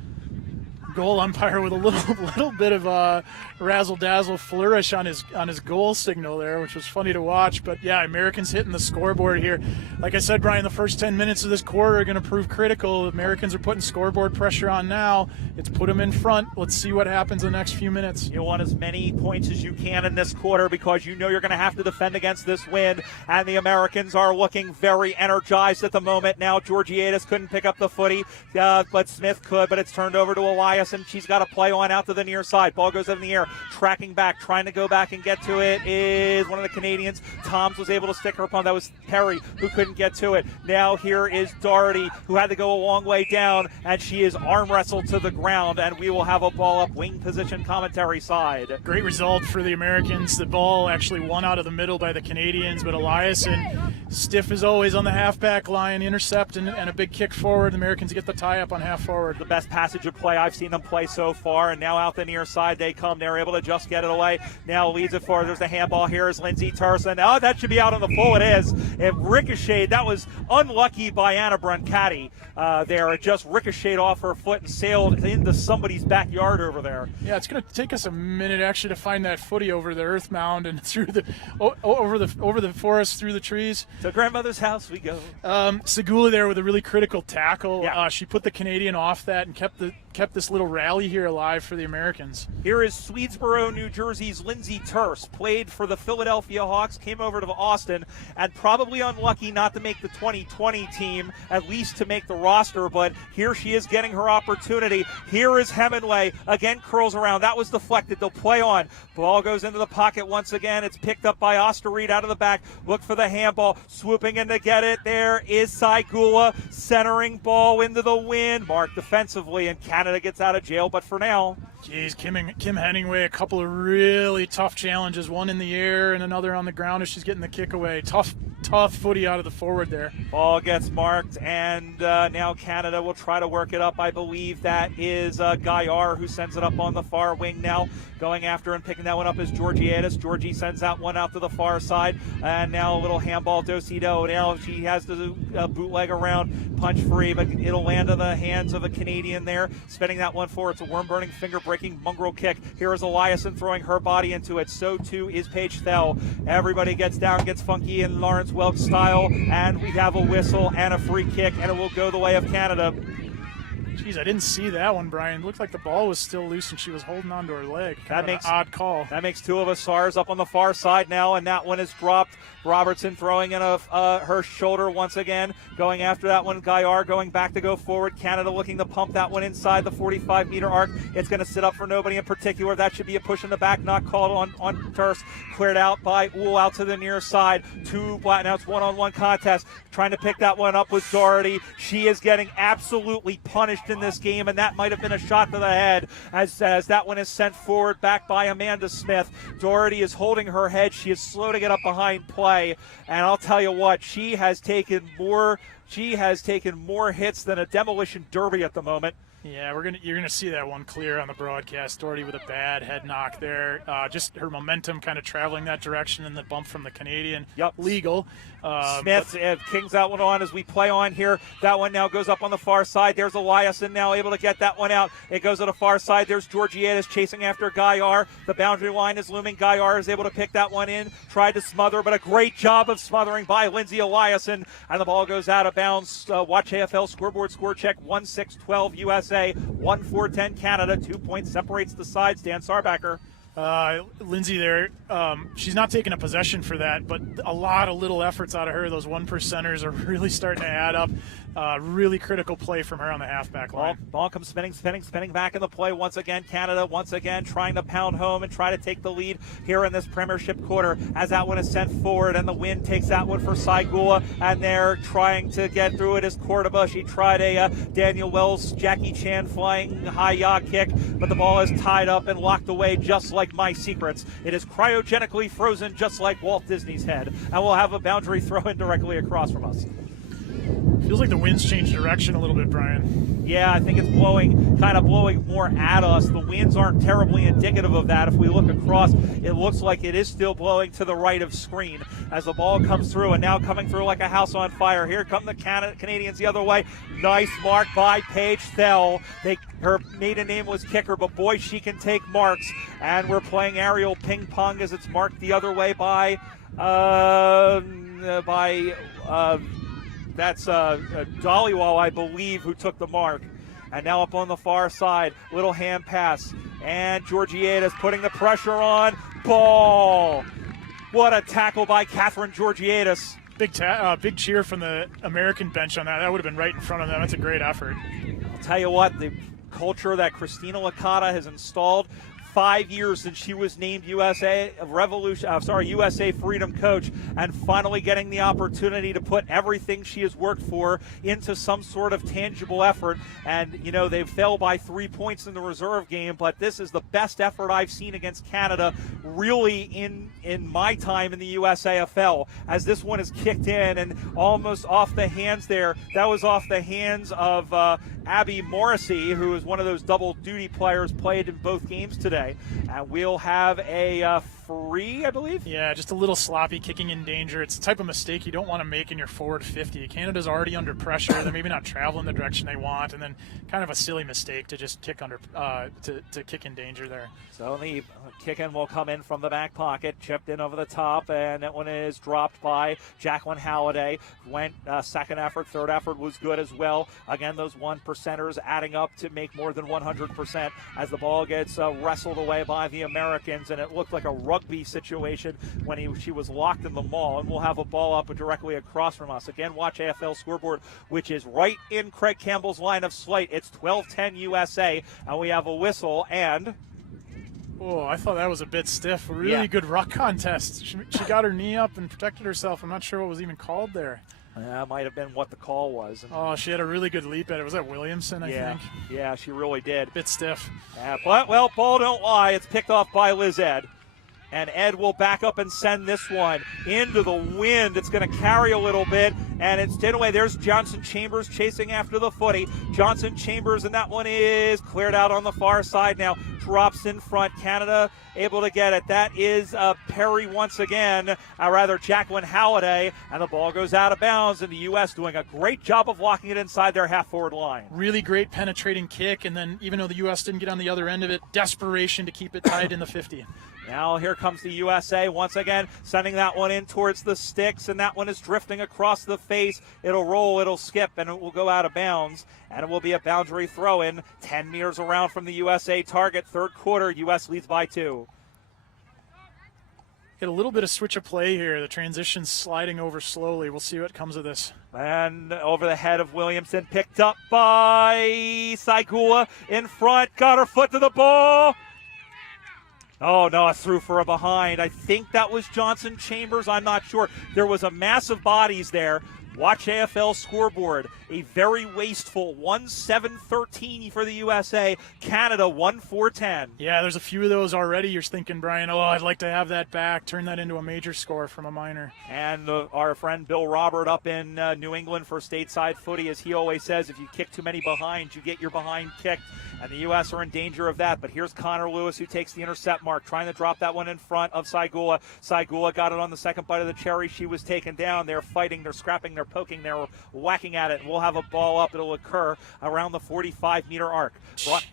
Goal umpire with a little bit of a razzle-dazzle flourish on his goal signal there, which was funny to watch. But yeah, Americans hitting the scoreboard here. Like I said, Brian, the first 10 minutes of this quarter are going to prove critical. Americans are putting scoreboard pressure on now. It's put them in front. Let's see what happens in the next few minutes. You want as many points as you can in this quarter because you know you're going to have to defend against this wind. And the Americans are looking very energized at the moment now. Georgiadis couldn't pick up the footy, but Smith could, but it's turned over to Elias. And she's got to play on out to the near side. Ball goes up in the air, tracking back, trying to go back and get to it is one of the Canadians. Toms was able to stick her upon. That was Perry, who couldn't get to it. Now here is Doherty, who had to go a long way down, and she is arm wrestled to the ground, and we will have a ball up wing position commentary side. Great result for the Americans. The ball actually won out of the middle by the Canadians, but Eliason, stiff as always on the halfback line, intercept and a big kick forward. The Americans get the tie up on half forward. The best passage of play I've seen them play so far, and now out the near side they come. They're able to just get it away. Now leads it forward. There's the handball. Here is Lindsay Turson. Oh, that should be out on the full. It is. It ricocheted. That was unlucky by Anna Brancati there. It just ricocheted off her foot and sailed into somebody's backyard over there. Yeah, it's going to take us a minute actually to find that footy over the earth mound and through the over the forest, through the trees. To grandmother's house we go. Segula there with a really critical tackle. Yeah. She put the Canadian off that and kept this little rally here alive for the Americans. Here is Swedesboro, New Jersey's Lindsay Terse, played for the Philadelphia Hawks, came over to Austin, and probably unlucky not to make the 2020 team, at least to make the roster, but here she is getting her opportunity. Here is Hemingway, again curls around. That was deflected. They'll play on. Ball goes into the pocket once again. It's picked up by Osterried out of the back. Look for the handball. Swooping in to get it. There is Saigula, centering ball into the wind. Marked defensively, and Canada gets out of jail, but for now. Geez, Kim Henningway, a couple of really tough challenges, one in the air and another on the ground as she's getting the kick away. Tough footy out of the forward there. Ball gets marked, and now Canada will try to work it up. I believe that is Gaillard who sends it up on the far wing now. Going after and picking that one up is Georgiadis. Georgie sends that one out to the far side, and now a little handball Dosido. Now she has to bootleg around, punch free, but it'll land in the hands of a Canadian there. Spinning that one forward. It's a worm-burning, finger-breaking mongrel kick. Here is Eliasson throwing her body into it. So too is Paige Thel. Everybody gets down, gets funky in Lawrence Welk style, and we have a whistle and a free kick, and it will go the way of Canada. Jeez, I didn't see that one, Brian. It looked like the ball was still loose and she was holding onto her leg. That makes an odd call. That makes two of us SARS up on the far side now, and that one is dropped. Robertson throwing in her shoulder once again. Going after that one, Gaillard going back to go forward. Canada looking to pump that one inside the 45-meter arc. It's going to sit up for nobody in particular. That should be a push in the back, not called on Terse. Cleared out by Uhl out to the near side. Now it's one-on-one contest. Trying to pick that one up with Doherty. She is getting absolutely punished in this game, and that might have been a shot to the head as that one is sent forward back by Amanda Smith. Doherty is holding her head. She is slow to get up behind play, and I'll tell you what, she has taken more hits than a demolition derby at the moment. Yeah, you're gonna see that one clear on the broadcast. Doherty with a bad head knock there. Just her momentum kind of traveling that direction, and the bump from the Canadian. Yep. Legal. Smith kings that one on as we play on here. That one now goes up on the far side. There's Eliasson now able to get that one out. It goes to the far side. There's Georgiadis chasing after Gaillard. The boundary line is looming. Gaillard is able to pick that one in. Tried to smother, but a great job of smothering by Lindsay Eliasson. And the ball goes out of bounds. Watch AFL scoreboard score check 1-6-12 USA, 1-4-10 Canada. 2 points separates the sides. Dan Sarbacker. Lindsay there, she's not taking a possession for that, but a lot of little efforts out of her. Those 1%ers are really starting to add up. Really critical play from her on the halfback line. Ball comes spinning back in the play once again. Canada once again trying to pound home and try to take the lead here in this Premiership quarter as that one is sent forward, and the wind takes that one for Saigula, and they're trying to get through it as Cordoba. She tried a Daniel Wells, Jackie Chan flying high yaw kick, but the ball is tied up and locked away just like My Secrets. It is cryogenically frozen just like Walt Disney's head, and we'll have a boundary throw in directly across from us. Feels like the wind's changed direction a little bit, Brian. Yeah, I think it's blowing more at us. The winds aren't terribly indicative of that. If we look across, it looks like it is still blowing to the right of screen as the ball comes through, and now coming through like a house on fire. Here come the Canadians the other way. Nice mark by Paige Thel. Her maiden name was Kicker, but boy, she can take marks. And we're playing aerial ping pong as it's marked the other way by that's Dollywall, I believe, who took the mark. And now up on the far side, little hand pass. And Georgiadis putting the pressure on. Ball. What a tackle by Catherine Georgiadis. Big cheer from the American bench on that. That would have been right in front of them. That's a great effort. I'll tell you what, the culture that Christina Licata has installed, 5 years since she was named USA Freedom Coach, and finally getting the opportunity to put everything she has worked for into some sort of tangible effort. And, you know, they fell by 3 points in the reserve game, but this is the best effort I've seen against Canada really in my time in the USAFL, as this one is kicked in and almost off the hands there. That was off the hands of Abby Morrissey, who is one of those double duty players, played in both games today. And we'll have a free, I believe. Yeah, just a little sloppy, kicking in danger. It's the type of mistake you don't want to make in your forward 50. Canada's already under pressure. They're maybe not traveling the direction they want, and then kind of a silly mistake to just kick under to kick in danger there. So the kick in will come in from the back pocket, chipped in over the top, and that one is dropped by Jacqueline Halliday. Went second effort, third effort was good as well. Again, those 1%ers adding up to make more than 100% as the ball gets wrestled away by the Americans, and it looked like a rugby situation when she was locked in the maul. And we'll have a ball up directly across from us. Again, watch AFL scoreboard, which is right in Craig Campbell's line of sight. It's 12-10 USA, and we have a whistle and... Oh, I thought that was a bit stiff. Really good ruck contest. She got her knee up and protected herself. I'm not sure what was even called there. That might have been what the call was. Oh, she had a really good leap at it. Was that Williamson, I think? Yeah, she really did. Bit stiff. But, well, ball don't lie. It's picked off by Liz Ed. And Ed will back up and send this one into the wind. It's going to carry a little bit, and it's dead away. There's Johnson Chambers chasing after the footy. Johnson Chambers, and that one is cleared out on the far side now. Drops in front. Canada able to get it. That is Perry once again, Jacqueline Halliday, and the ball goes out of bounds, and the U.S. doing a great job of locking it inside their half-forward line. Really great penetrating kick, and then even though the U.S. didn't get on the other end of it, desperation to keep it tied in the 50. Now here comes the USA once again, sending that one in towards the sticks, and that one is drifting across the face. It'll roll, it'll skip, and it will go out of bounds, and it will be a boundary throw-in 10 meters around from the USA target. Third quarter, U.S. leads by 2. Get a little bit of switch of play here. The transition's sliding over slowly. We'll see what comes of this. And over the head of Williamson, picked up by Saigula in front, got her foot to the ball. Oh, no, a through for a behind. I think that was Johnson Chambers. I'm not sure. There was a mass of bodies there. Watch AFL scoreboard. A very wasteful 1-7-13 for the USA. Canada 1-4-10. Yeah, there's a few of those already. You're thinking, Brian, I'd like to have that back. Turn that into a major score from a minor. And our friend Bill Robert up in New England for stateside footy, as he always says, if you kick too many behinds, you get your behind kicked. And the U.S. are in danger of that. But here's Connor Lewis, who takes the intercept mark, trying to drop that one in front of Saigula. Saigula got it on the second bite of the cherry. She was taken down. They're fighting, they're scrapping, they're poking, they're whacking at it. And we'll have a ball up. It'll occur around the 45-meter arc.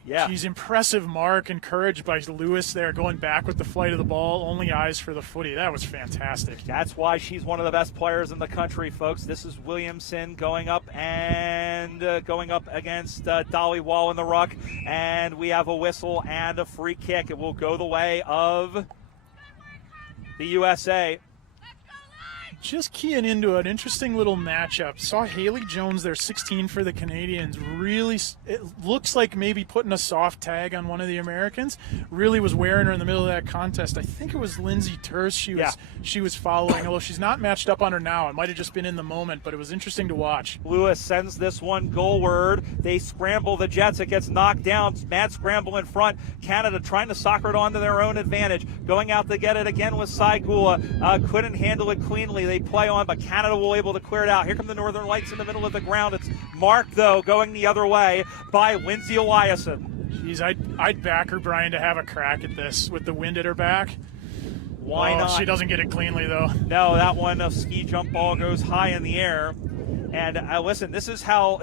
Yeah. She's impressive mark, encouraged by Lewis there, going back with the flight of the ball. Only eyes for the footy. That was fantastic. That's why she's one of the best players in the country, folks. This is Williamson going up against Dolly Wall in the ruck. And we have a whistle and a free kick. It will go the way of the USA. Just keying into an interesting little matchup. Saw Haley Jones there, 16 for the Canadians. Really, it looks like maybe putting a soft tag on one of the Americans. Really was wearing her in the middle of that contest. I think it was Lindsay Terse she was following, although she's not matched up on her now. It might have just been in the moment, but it was interesting to watch. Lewis sends this one goalward. They scramble the Jets. It gets knocked down. Mad scramble in front. Canada trying to soccer it onto their own advantage. Going out to get it again with Saigula. Couldn't handle it cleanly. They play on, but Canada will able to clear it out. Here come the Northern Lights in the middle of the ground. It's marked, though, going the other way by Lindsay Eliason. Jeez, I'd back her, Brian, to have a crack at this with the wind at her back. Why not? She doesn't get it cleanly, though. No, that one, a ski jump ball goes high in the air. And listen, this is how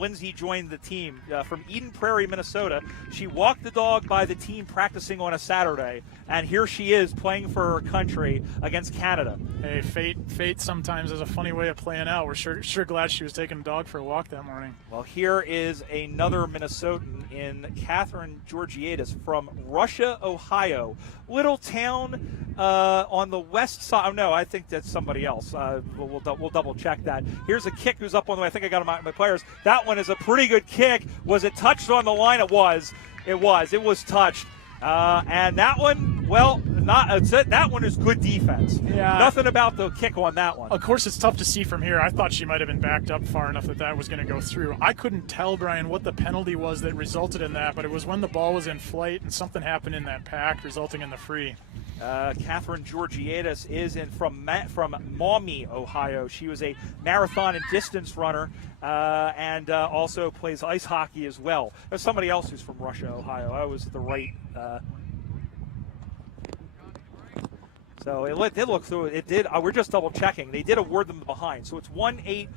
Lindsay joined the team from Eden Prairie, Minnesota. She walked the dog by the team practicing on a Saturday, and here she is playing for her country against Canada. Hey, fate sometimes is a funny way of playing out. We're sure glad she was taking a dog for a walk that morning. Well, here is another Minnesotan in Catherine Georgiadis from Russia, Ohio. Little town on the west side. Oh, no, I think that's somebody else. We'll double check that. Here's a kick who's up on the way. I think I got my players. That one is a pretty good kick. Was it touched on the line? It was. It was touched. And that one, well, that one is good defense. Yeah. Nothing about the kick on that one. Of course, it's tough to see from here. I thought she might have been backed up far enough that was going to go through. I couldn't tell, Brian, what the penalty was that resulted in that, but it was when the ball was in flight and something happened in that pack, resulting in the free. Catherine Georgiadis is from Maumee, Ohio. She was a marathon and distance runner and also plays ice hockey as well. There's somebody else who's from Russia, Ohio. I was the right. So it did look through. It did. We're just double checking. They did award them the behind. So it's 1-8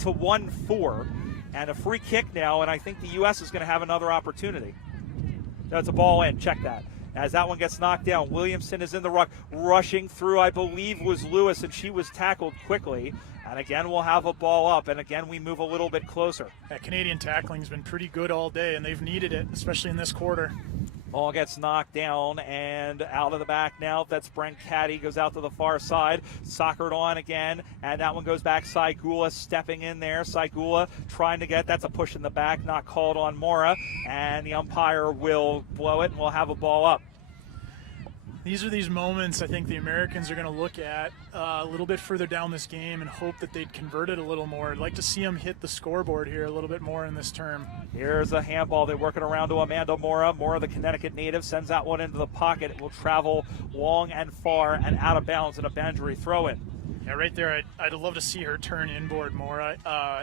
to 1-4, and a free kick now. And I think the U.S. is going to have another opportunity. That's a ball in. Check that. As that one gets knocked down, Williamson is in the ruck, rushing through, I believe, was Lewis, and she was tackled quickly. And again, we'll have a ball up, and again, we move a little bit closer. That Canadian tackling's been pretty good all day, and they've needed it, especially in this quarter. Ball gets knocked down and out of the back now. That's Brent Caddy, goes out to the far side. Soccered on again, and that one goes back. Saigula stepping in there. Saigula trying to get, that's a push in the back, not called on Mora. And the umpire will blow it, and we'll have a ball up. These are these moments I think the Americans are going to look at a little bit further down this game and hope that they'd convert it a little more. I'd like to see them hit the scoreboard here a little bit more in this term. Here's a handball. They're working around to Amanda Mora. Mora, the Connecticut native, sends that one into the pocket. It will travel long and far and out of bounds, and a boundary throw-in. Yeah, right there, I'd love to see her turn inboard more.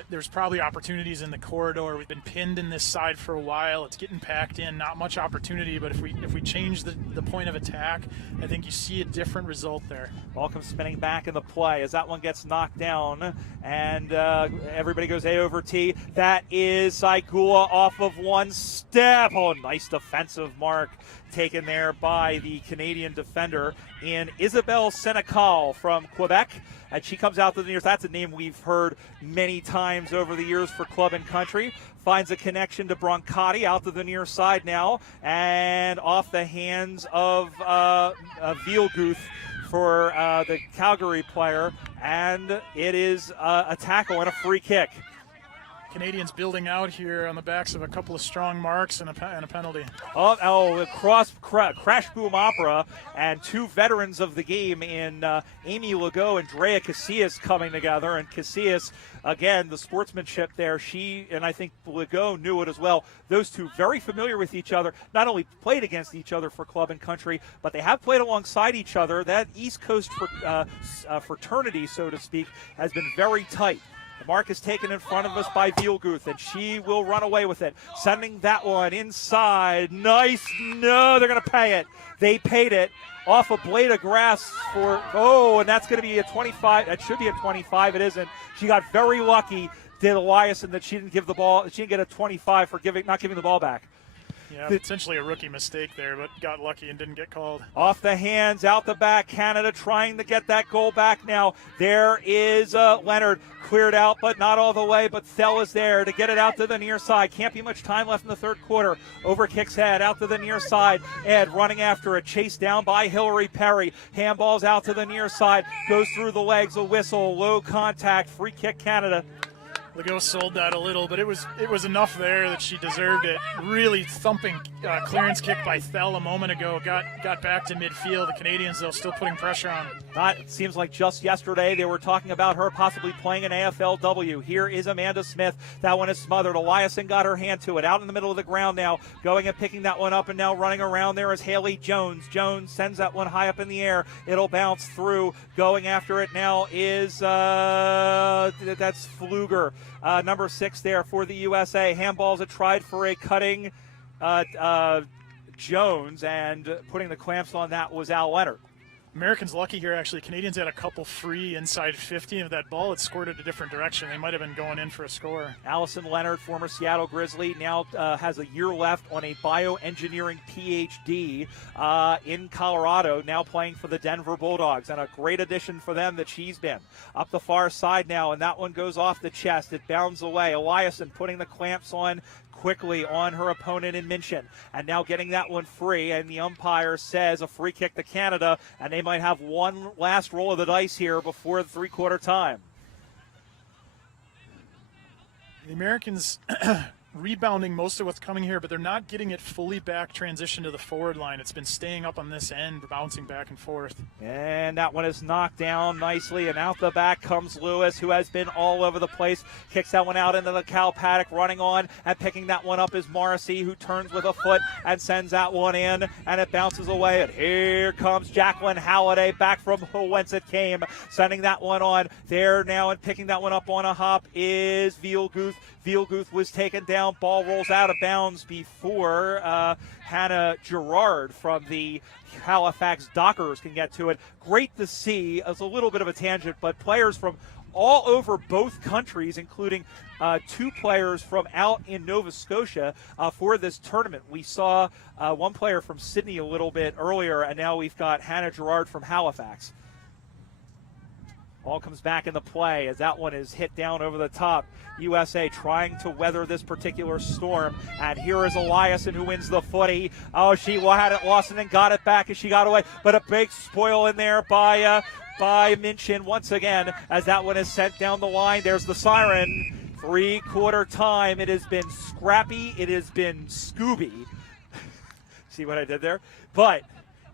There's probably opportunities in the corridor. We've been pinned in this side for a while. It's getting packed in, not much opportunity, but if we change the point of attack, I think you see a different result there. Ball comes spinning back in the play as that one gets knocked down, and everybody goes A over T. That is Saigula off of one step. Oh, nice defensive mark taken there by the Canadian defender in Isabelle Senecal from Quebec. And she comes out to the nearest. That's a name we've heard many times over the years for club and country. Finds a connection to Brancati out to the near side now. And off the hands of Vielguth for the Calgary player. And it is a tackle and a free kick. Canadians building out here on the backs of a couple of strong marks and a penalty. Crash boom opera, and two veterans of the game in Amy Legault and Drea Casillas coming together. And Casillas, again, the sportsmanship there, she and I think Legault knew it as well. Those two very familiar with each other, not only played against each other for club and country, but they have played alongside each other. That East Coast fraternity, so to speak, has been very tight. The mark is taken in front of us by Vielguth, and she will run away with it. Sending that one inside. Nice. No, they're going to pay it. They paid it off a blade of grass for, and that's going to be a 25. That should be a 25. It isn't. She got very lucky, did Eliason, that she didn't give the ball. She didn't get a 25 for not giving the ball back. Yeah, essentially a rookie mistake there, but got lucky and didn't get called. Off the hands, out the back, Canada trying to get that goal back now. There is Leonard, cleared out, but not all the way, but Thel is there to get it out to the near side. Can't be much time left in the third quarter. Over kicks head, out to the near side. Ed running after it, chased down by Hillary Perry. Handballs out to the near side, goes through the legs, a whistle, low contact, free kick Canada. Legault sold that a little, but it was enough there that she deserved it. Really thumping clearance kick by Thel a moment ago. Got back to midfield. The Canadians, though, still putting pressure on. It seems like just yesterday they were talking about her possibly playing an AFLW. Here is Amanda Smith. That one is smothered. Eliason got her hand to it. Out in the middle of the ground now. Going and picking that one up, and now running around there is Haley Jones. Jones sends that one high up in the air. It'll bounce through. Going after it now is that's Fluger. Number 6 there for the USA. Handballs are tried for a cutting Jones, and putting the clamps on that was Al Leonard. Americans lucky here, actually. Canadians had a couple free inside 50, and if that ball had scored it a different direction, they might have been going in for a score. Allison Leonard, former Seattle Grizzly, now has a year left on a bioengineering PhD in Colorado, now playing for the Denver Bulldogs, and a great addition for them that she's been. Up the far side now, and that one goes off the chest. It bounds away. Eliason putting the clamps on quickly on her opponent in Minchin, and now getting that one free, and the umpire says a free kick to Canada, and they might have one last roll of the dice here before the three-quarter time. The Americans rebounding most of what's coming here, but they're not getting it fully back transition to the forward line. It's been staying up on this end, bouncing back and forth. And that one is knocked down nicely, and out the back comes Lewis, who has been all over the place. Kicks that one out into the cow paddock, running on, and picking that one up is Morrissey, who turns with a foot and sends that one in, and it bounces away. And here comes Jacqueline Halliday back from whence it came, sending that one on there now, and picking that one up on a hop is Vielguth. Vielguth was taken down. Ball rolls out of bounds before Hannah Gerard from the Halifax Dockers can get to it. Great to see. It's a little bit of a tangent, but players from all over both countries, including 2 players from out in Nova Scotia for this tournament. We saw one player from Sydney a little bit earlier, and now we've got Hannah Gerard from Halifax. Ball comes back in the play as that one is hit down over the top. USA trying to weather this particular storm. And here is Eliason, who wins the footy. Oh, she had it lost and then got it back as she got away. But a big spoil in there by Minchin once again as that one is sent down the line. There's the siren. Three-quarter time. It has been scrappy. It has been Scooby. See what I did there? But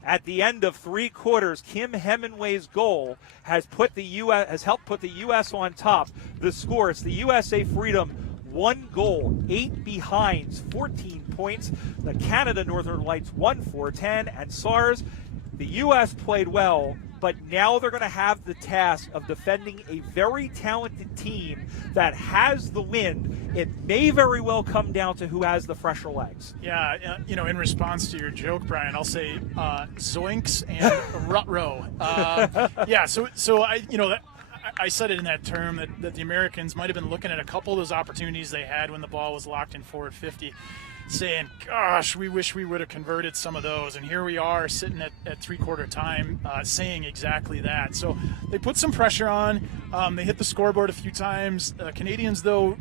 At the end of 3 quarters, Kim Hemingway's goal has helped put the U.S. on top. The score, it's the USA Freedom, 1 goal, 8 behinds, 14 points. The Canada Northern Lights 1-4-10, and SARS, the U.S. played well, but now they're going to have the task of defending a very talented team that has the wind. It may very well come down to who has the fresher legs. Yeah, in response to your joke, Brian, I'll say zoinks and ruh-roh. Yeah, so I said it in that term that the Americans might have been looking at a couple of those opportunities they had when the ball was locked in forward 50, saying, gosh, we wish we would have converted some of those. And here we are sitting at three-quarter time saying exactly that. So they put some pressure on. They hit the scoreboard a few times. Canadians, though,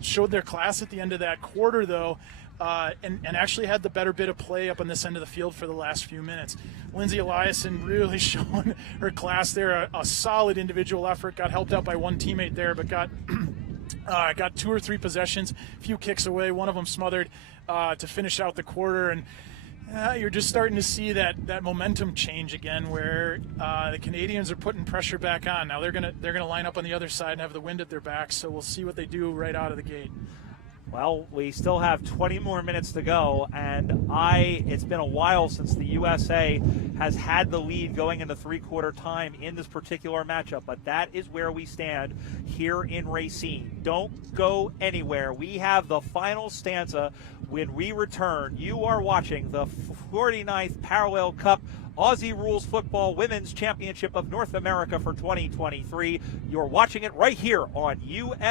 showed their class at the end of that quarter, though, and actually had the better bit of play up on this end of the field for the last few minutes. Lindsay Eliason really showing her class there, a solid individual effort, got helped out by one teammate there, but got 2 or 3 possessions, a few kicks away, one of them smothered to finish out the quarter. And you're just starting to see that momentum change again, where the Canadians are putting pressure back on. Now they're gonna line up on the other side and have the wind at their back, so we'll see what they do right out of the gate. Well, we still have 20 more minutes to go, and it's been a while since the USA has had the lead going into 3-quarter time in this particular matchup, but that is where we stand here in Racine. Don't go anywhere. We have the final stanza when we return. You are watching the 49th Parallel Cup Aussie Rules Football Women's Championship of North America for 2023. You're watching it right here on USAFL.com.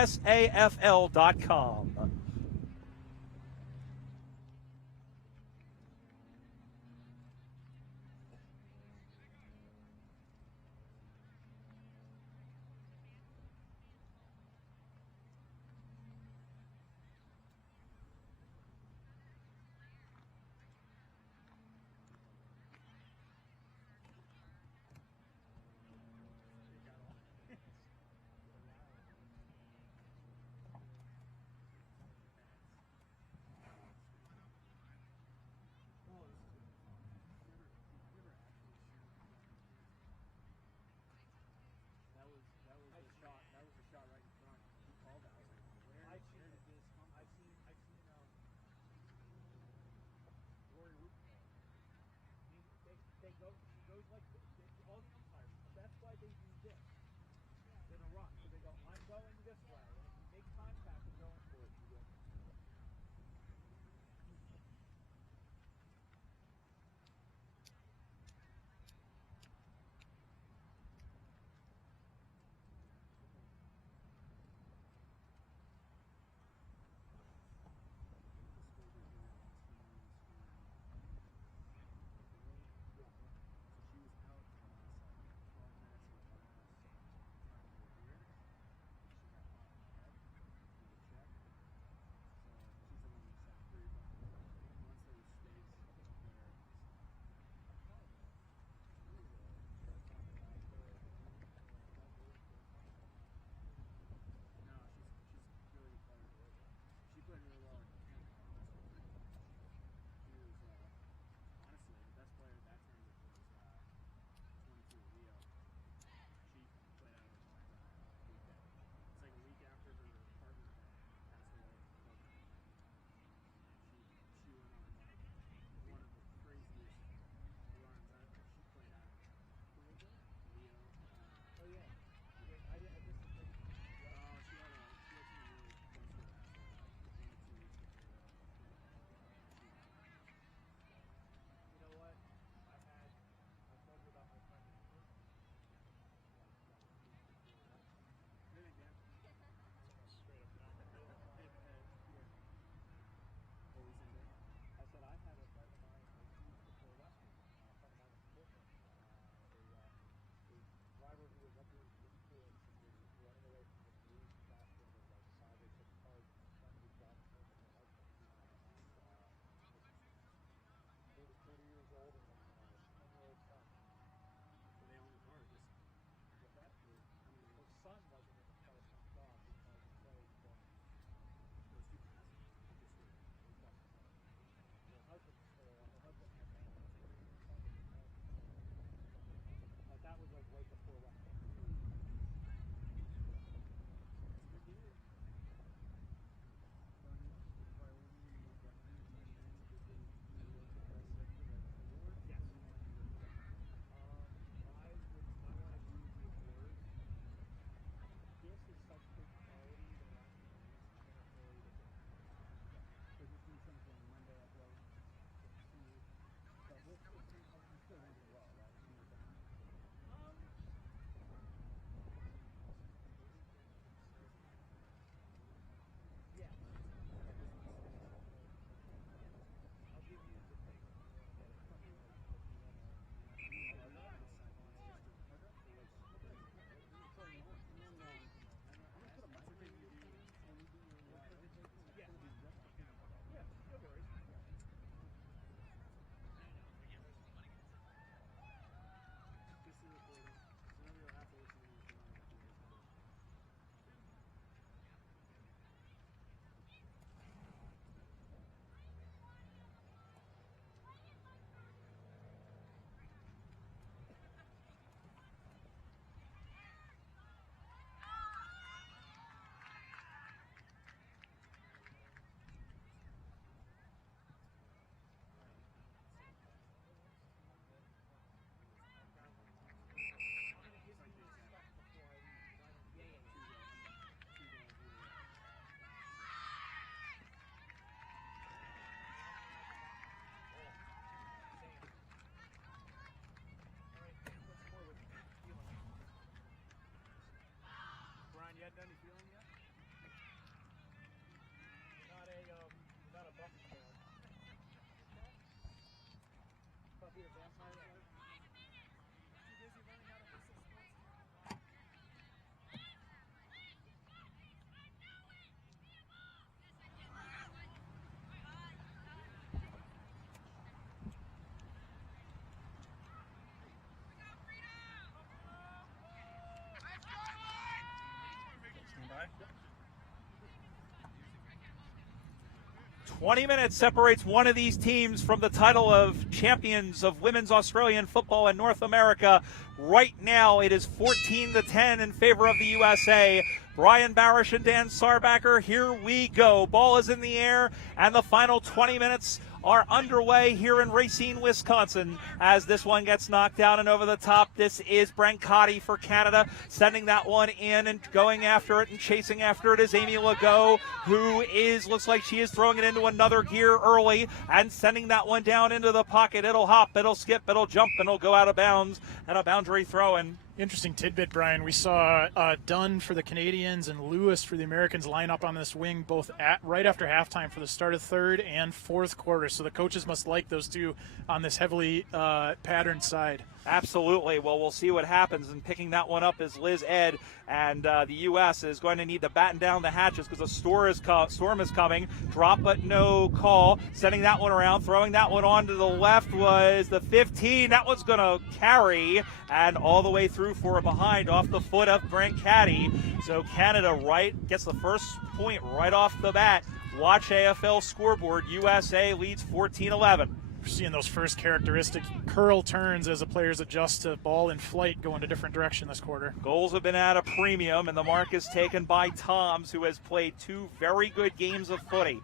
20 minutes separates one of these teams from the title of champions of women's Australian football in North America. Right now, it is 14-10 in favor of the USA. Brian Barish and Dan Sarbacker, here we go. Ball is in the air, and the final 20 minutes are underway here in Racine, Wisconsin, as this one gets knocked down and over the top. This is Brancotti for Canada, sending that one in and going after it and chasing after it is Amy Legault, who looks like she is throwing it into another gear early and sending that one down into the pocket. It'll hop, it'll skip, it'll jump, and it'll go out of bounds, and a boundary throw-in. Interesting tidbit, Brian. We saw Dunn for the Canadians and Lewis for the Americans line up on this wing both right after halftime for the start of third and fourth quarter. So the coaches must like those two on this heavily patterned side. Absolutely. Well, we'll see what happens. And picking that one up is Liz Ed, and the U.S. is going to need to batten down the hatches because a storm is coming. Drop but no call. Sending that one around, throwing that one on to the left was the 15. That one's going to carry and all the way through for a behind off the foot of Brancotti. So Canada gets the first point right off the bat. Watch AFL scoreboard. USA leads 14-11. We're seeing those first characteristic curl turns as the players adjust to ball in flight going a different direction this quarter. Goals have been at a premium, and the mark is taken by Toms, who has played two very good games of footy.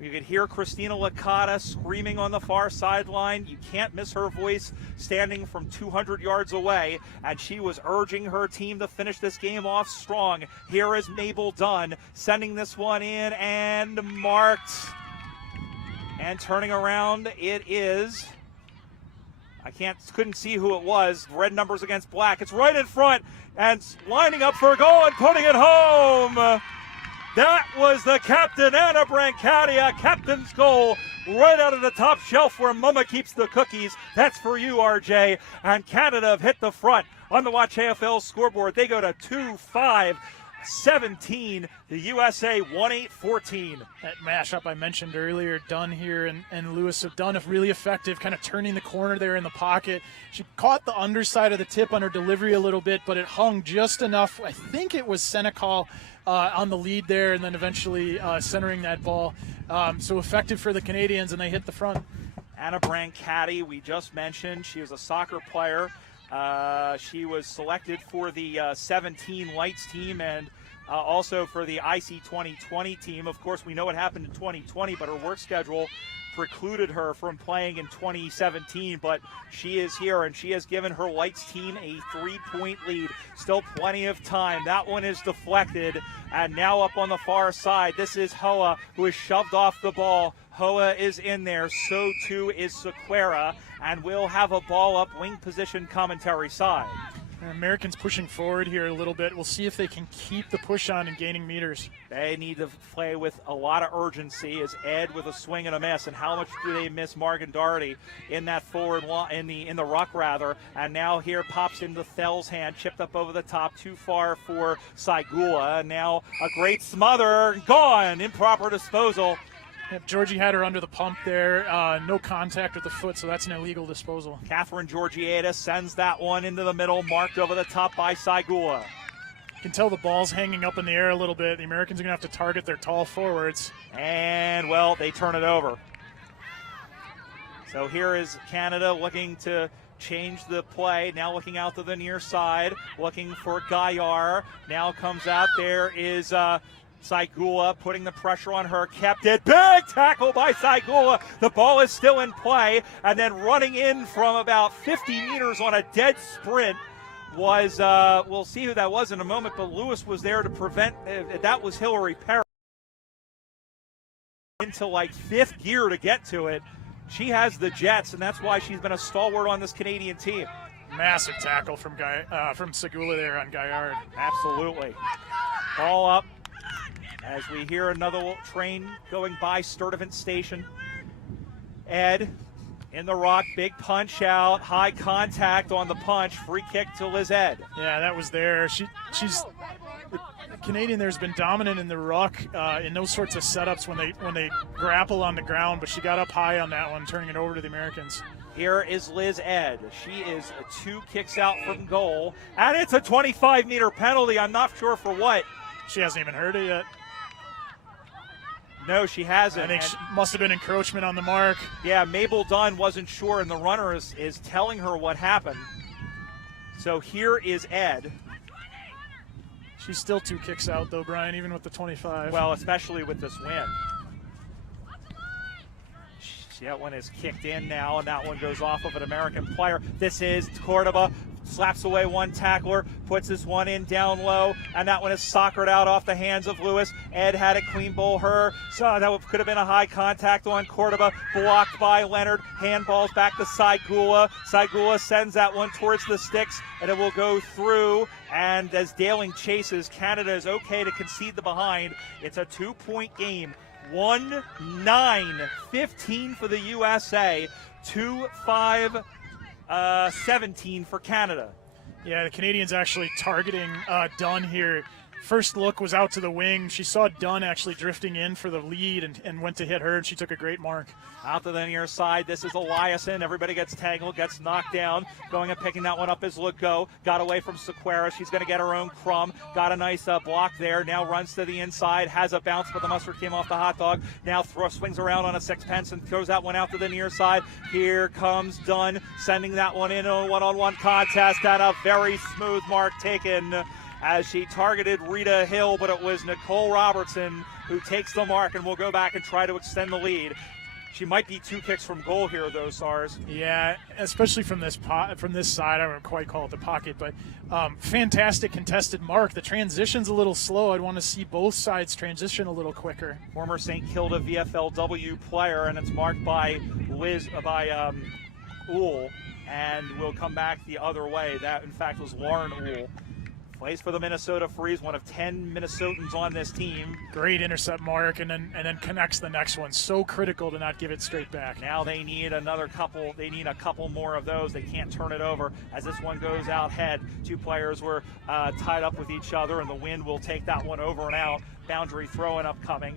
You could hear Christina Licata screaming on the far sideline. You can't miss her voice standing from 200 yards away, and she was urging her team to finish this game off strong. Here is Mabel Dunn sending this one in and marked. And turning around, it is, couldn't see who it was. Red numbers against black. It's right in front and lining up for a goal and putting it home. That was the captain, Anna Brancotti, a captain's goal right out of the top shelf where Mama keeps the cookies. That's for you, RJ. And Canada have hit the front on the Watch AFL scoreboard. They go to 2-5. 17, the USA 1-8-14. That mashup I mentioned earlier, Dunn here and Lewis. So Dunn really effective, kind of turning the corner there in the pocket. She caught the underside of the tip on her delivery a little bit, but it hung just enough. I think it was Senecal on the lead there, and then eventually centering that ball. So effective for the Canadians, and they hit the front. Anna Brancotti, we just mentioned, she was a soccer player. She was selected for the 17 Lights team and also for the IC 2020 team. Of course, we know what happened in 2020, but her work schedule precluded her from playing in 2017, but she is here and she has given her Lights team a 3-point lead. Still plenty of time. That one is deflected, and now up on the far side, this is Hoa, who is shoved off the ball. Hoa is in there, so too is Sequeira, and we'll have a ball up wing position commentary side. Americans pushing forward here a little bit. We'll see if they can keep the push on and gaining meters. They need to play with a lot of urgency as Ed with a swing and a miss. And how much do they miss Morgan Doherty in that forward in the ruck rather? And now here pops into Thell's hand, chipped up over the top, too far for Saigula. Now a great smother, gone, improper disposal. Yep, Georgie had her under the pump there. No contact with the foot, so that's an illegal disposal. Catherine Georgiades sends that one into the middle, marked over the top by Saigula. You can tell the ball's hanging up in the air a little bit. The Americans are going to have to target their tall forwards. And, well, they turn it over. So here is Canada looking to change the play. Now looking out to the near side, looking for Gaillard. Now comes out there is Saigula putting the pressure on her, kept it. Big tackle by Saigula. The ball is still in play, and then running in from about 50 meters on a dead sprint was, we'll see who that was in a moment, but Lewis was there to prevent, that was Hillary Perry. Into like fifth gear to get to it. She has the jets, and that's why she's been a stalwart on this Canadian team. Massive tackle from Saigula there on Gaillard. Absolutely. Ball up. As we hear another train going by Sturtevant Station. Ed in the rock, big punch out, high contact on the punch, free kick to Liz Ed. Yeah, that was there. She's the Canadian there's been dominant in the ruck in those sorts of setups when they grapple on the ground, but she got up high on that one, turning it over to the Americans. Here is Liz Ed. She is 2 kicks out from goal, and it's a 25-meter penalty. I'm not sure for what. She hasn't even heard it yet. No, she hasn't. I think she must have been encroachment on the mark. Yeah, Mabel Dunn wasn't sure, and the runner is telling her what happened. So here is Ed. She's still 2 kicks out, though, Brian, even with the 25. Well, especially with this win. That one is kicked in now, and that one goes off of an American player. This is Cordoba, slaps away one tackler, puts this one in down low, and that one is soccered out off the hands of Lewis. Ed had it clean bowl her, so that could have been a high contact on Cordoba, blocked by Leonard. Handballs back to Saigula. Saigula sends that one towards the sticks, and it will go through. And as Daling chases, Canada is okay to concede the behind. It's a 2-point game. 1-9-15 for the USA, 2-5-17 for Canada. Yeah, the Canadians actually targeting Dunn here. First look was out to the wing. She saw Dunn actually drifting in for the lead and went to hit her, and she took a great mark. Out to the near side, this is Eliason. Everybody gets tangled, gets knocked down. Going and picking that one up is Legault. Got away from Sequeira. She's going to get her own crumb. Got a nice block there. Now runs to the inside. Has a bounce, but the mustard came off the hot dog. Now swings around on a sixpence and throws that one out to the near side. Here comes Dunn, sending that one in a one-on-one contest, and a very smooth mark taken as she targeted Rita Hill, but it was Nicole Robertson who takes the mark and will go back and try to extend the lead. She might be 2 kicks from goal here, though, Sars. Yeah, especially from this side. I don't quite call it the pocket, but fantastic contested mark. The transition's a little slow. I'd want to see both sides transition a little quicker. Former St. Kilda VFLW player, and it's marked by Uhl, and will come back the other way. That, in fact, was Lauren Uhl. Plays for the Minnesota Freeze, one of 10 Minnesotans on this team. Great intercept mark, and then connects the next one. So critical to not give it straight back. Now they need another couple. They need a couple more of those. They can't turn it over as this one goes out head. 2 players were tied up with each other, and the wind will take that one over and out. Boundary throwing upcoming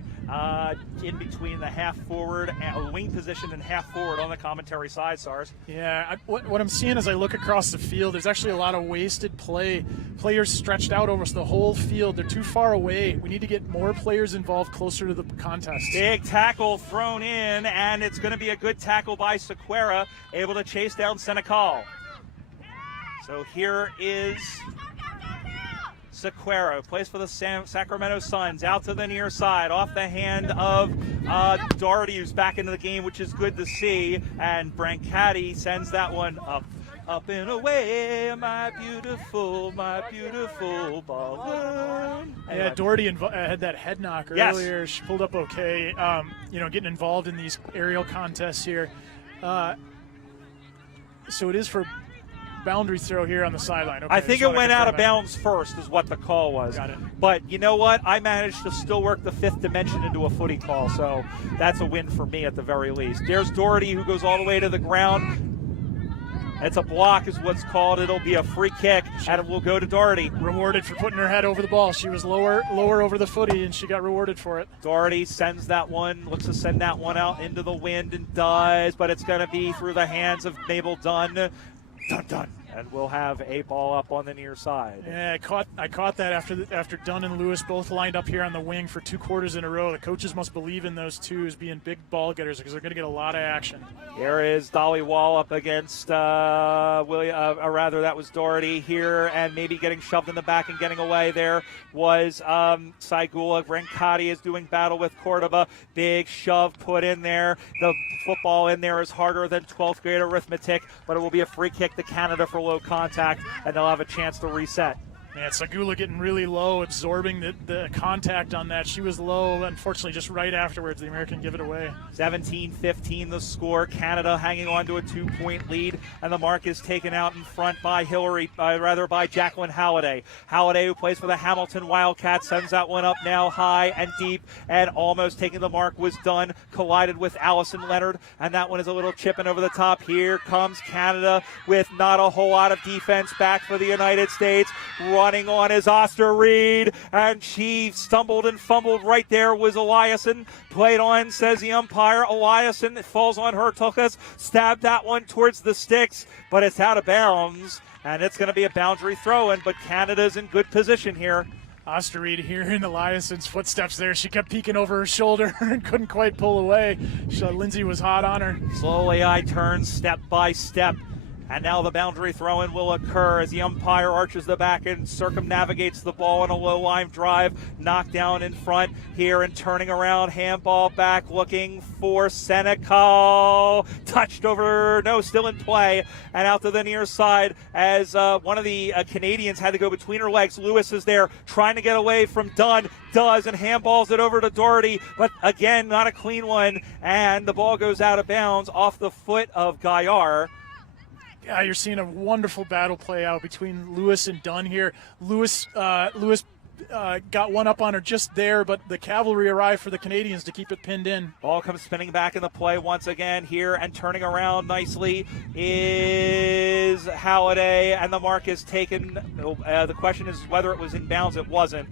in between the half forward and wing position and half forward on the commentary side, Sars. Yeah, what I'm seeing as I look across the field, there's actually a lot of wasted play. Players stretched out over the whole field. They're too far away. We need to get more players involved closer to the contest. Big tackle thrown in, and it's going to be a good tackle by Sequeira, able to chase down Senecal. So here is Sequeira, plays for the Sacramento Suns, out to the near side, off the hand of Doherty, who's back into the game, which is good to see, and Brancati sends that one up and away, my beautiful balloon. Yeah, Doherty had that head knock earlier. Yes. She pulled up okay, getting involved in these aerial contests here. So it is for boundary throw here on the sideline. Okay, I think it went out of bounds first is what the call was. Got it. But you know what? I managed to still work the 5th dimension into a footy call, so that's a win for me at the very least. There's Doherty, who goes all the way to the ground. It's a block is what's called. It'll be a free kick, and it will go to Doherty. Rewarded for putting her head over the ball. She was lower over the footy, and she got rewarded for it. Doherty sends that one, looks to send that one out into the wind and does, but it's going to be through the hands of Mabel Dunn. Dun. And we'll have a ball up on the near side. Yeah, I caught that after Dunn and Lewis both lined up here on the wing for 2 quarters in a row. The coaches must believe in those two as being big ball getters because they're going to get a lot of action. Here is Dolly Wall up against that was Doherty here, and maybe getting shoved in the back and getting away. There was Saigula. Brancati is doing battle with Cordoba. Big shove put in there. The football in there is harder than 12th grade arithmetic, but it will be a free kick to Canada for low contact, and they'll have a chance to reset. Yeah, Saigula getting really low, absorbing the contact on that. She was low, unfortunately, just right afterwards. The American give it away. 17-15 the score. Canada hanging on to a 2-point lead, and the mark is taken out in front by by Jacqueline Halliday. Halliday, who plays for the Hamilton Wildcats, sends that one up now high and deep, and almost taking the mark was done. Collided with Allison Leonard, and that one is a little chipping over the top. Here comes Canada with not a whole lot of defense back for the United States. Running on is Oster Reed, and she stumbled and fumbled right there was Eliason. Played on, says the umpire. Eliason, it falls on her. Tokas stabbed that one towards the sticks, but it's out of bounds, and it's going to be a boundary throw-in, but Canada's in good position here. Osterried hearing Eliasson's footsteps there. She kept peeking over her shoulder and couldn't quite pull away. Lindsay was hot on her. Slowly I turn step by step. And now the boundary throw-in will occur as the umpire arches the back and circumnavigates the ball in a low-line drive. Knocked down in front here and turning around. Handball back looking for Senecal. Touched over, no, still in play. And out to the near side as one of the Canadians had to go between her legs. Lewis is there trying to get away from Dunn. Does, and handballs it over to Doherty. But again, not a clean one. And the ball goes out of bounds off the foot of Gaillard. Yeah, you're seeing a wonderful battle play out between Lewis and Dunn here. Lewis got one up on her just there, but the cavalry arrived for the Canadians to keep it pinned in. Ball comes spinning back in the play once again here, and turning around nicely is Halliday, and the mark is taken. The question is whether it was in bounds. It wasn't.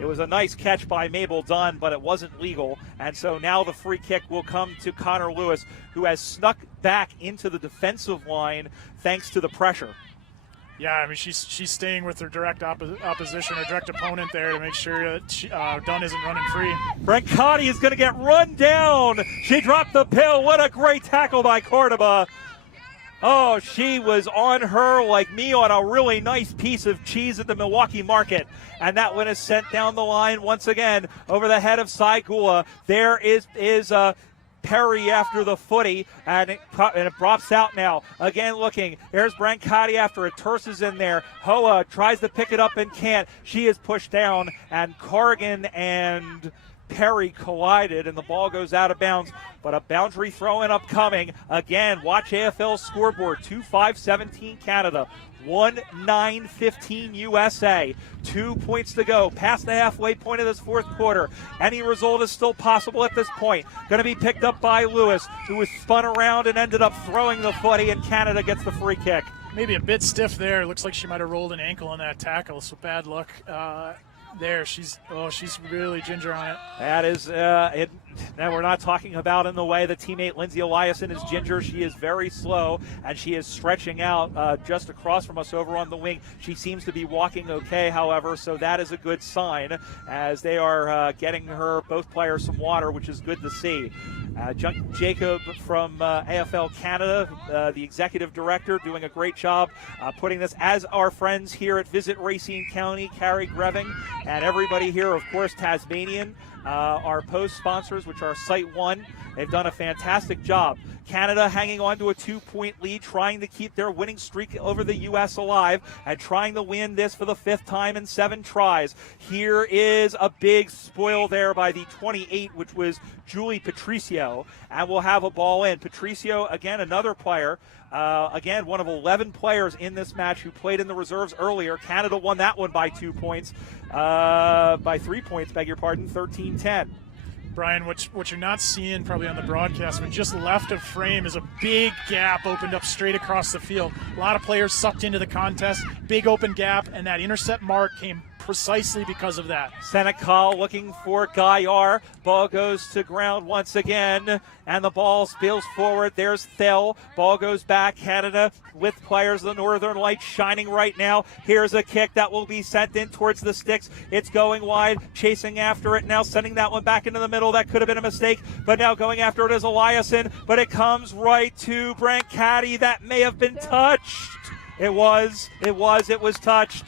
It was a nice catch by Mabel Dunn, but it wasn't legal. And so now the free kick will come to Connor Lewis, who has snuck back into the defensive line thanks to the pressure. Yeah, I mean, she's staying with her direct opposition, her direct opponent there to make sure that Dunn isn't running free. Brancati is going to get run down. She dropped the pill. What a great tackle by Cordoba. Oh, she was on her like me on a really nice piece of cheese at the Milwaukee market. And that one is sent down the line once again over the head of Saigula. There is Perry after the footy, and it drops out now. Again looking. There's Brancati after it. Terces in there. Hoa tries to pick it up and can't. She is pushed down, and Corrigan and Perry collided, and the ball goes out of bounds. But a boundary throw-in upcoming. Again, watch AFL scoreboard. 2-5-17 Canada. 1-9-15 USA. 2 points to go. Past the halfway point of this fourth quarter. Any result is still possible at this point. Going to be picked up by Lewis, who was spun around and ended up throwing the footy, and Canada gets the free kick. Maybe a bit stiff there. Looks like she might have rolled an ankle on that tackle, so bad luck. There, she's really ginger on it. That is it. Now we're not talking about in the way the teammate Lindsay Eliasson is ginger. She is very slow, and she is stretching out just across from us over on the wing. She seems to be walking okay, however, so that is a good sign as they are getting her, both players, some water, which is good to see. Jacob from AFL Canada, the executive director, doing a great job putting this, as our friends here at Visit Racine County, Carrie Greving, and everybody here, of course, Tasmanian, our post sponsors, which are Site One. They've done a fantastic job. Canada hanging on to a 2-point lead, trying to keep their winning streak over the U.S. alive and trying to win this for the 5th time in 7 tries. Here is a big spoil there by the 28, which was Julie Patricio, and we'll have a ball in. Patricio, again, another player, again, one of 11 players in this match who played in the reserves earlier. Canada won that one by 2 points, by 3 points, beg your pardon, 13-10. Brian, what you're not seeing probably on the broadcast, but just left of frame is a big gap opened up straight across the field. A lot of players sucked into the contest, big open gap, and that intercept mark came precisely because of that. Senecal looking for Gaillard. Ball goes to ground once again, and the ball spills forward. There's Thel. Ball goes back. Canada with players of the Northern Lights shining right now. Here's a kick that will be sent in towards the sticks. It's going wide, chasing after it now, sending that one back into the middle. That could have been a mistake, but now going after it is Eliasson, but it comes right to Brancati. That may have been touched. It was touched.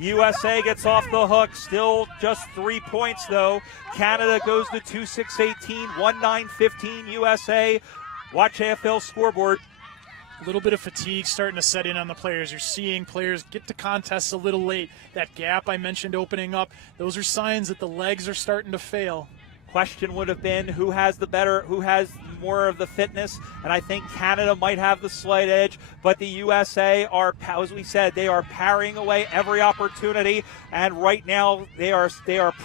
USA gets off the hook. Still just 3 points, though. Canada goes to 2-6-18, 1-9-15 USA. Watch AFL scoreboard. A little bit of fatigue starting to set in on the players. You're seeing players get to contests a little late. That gap I mentioned opening up, those are signs that the legs are starting to fail. Question would have been who has more of the fitness, and I think Canada might have the slight edge, but the USA are, as we said, they are parrying away every opportunity, and right now they are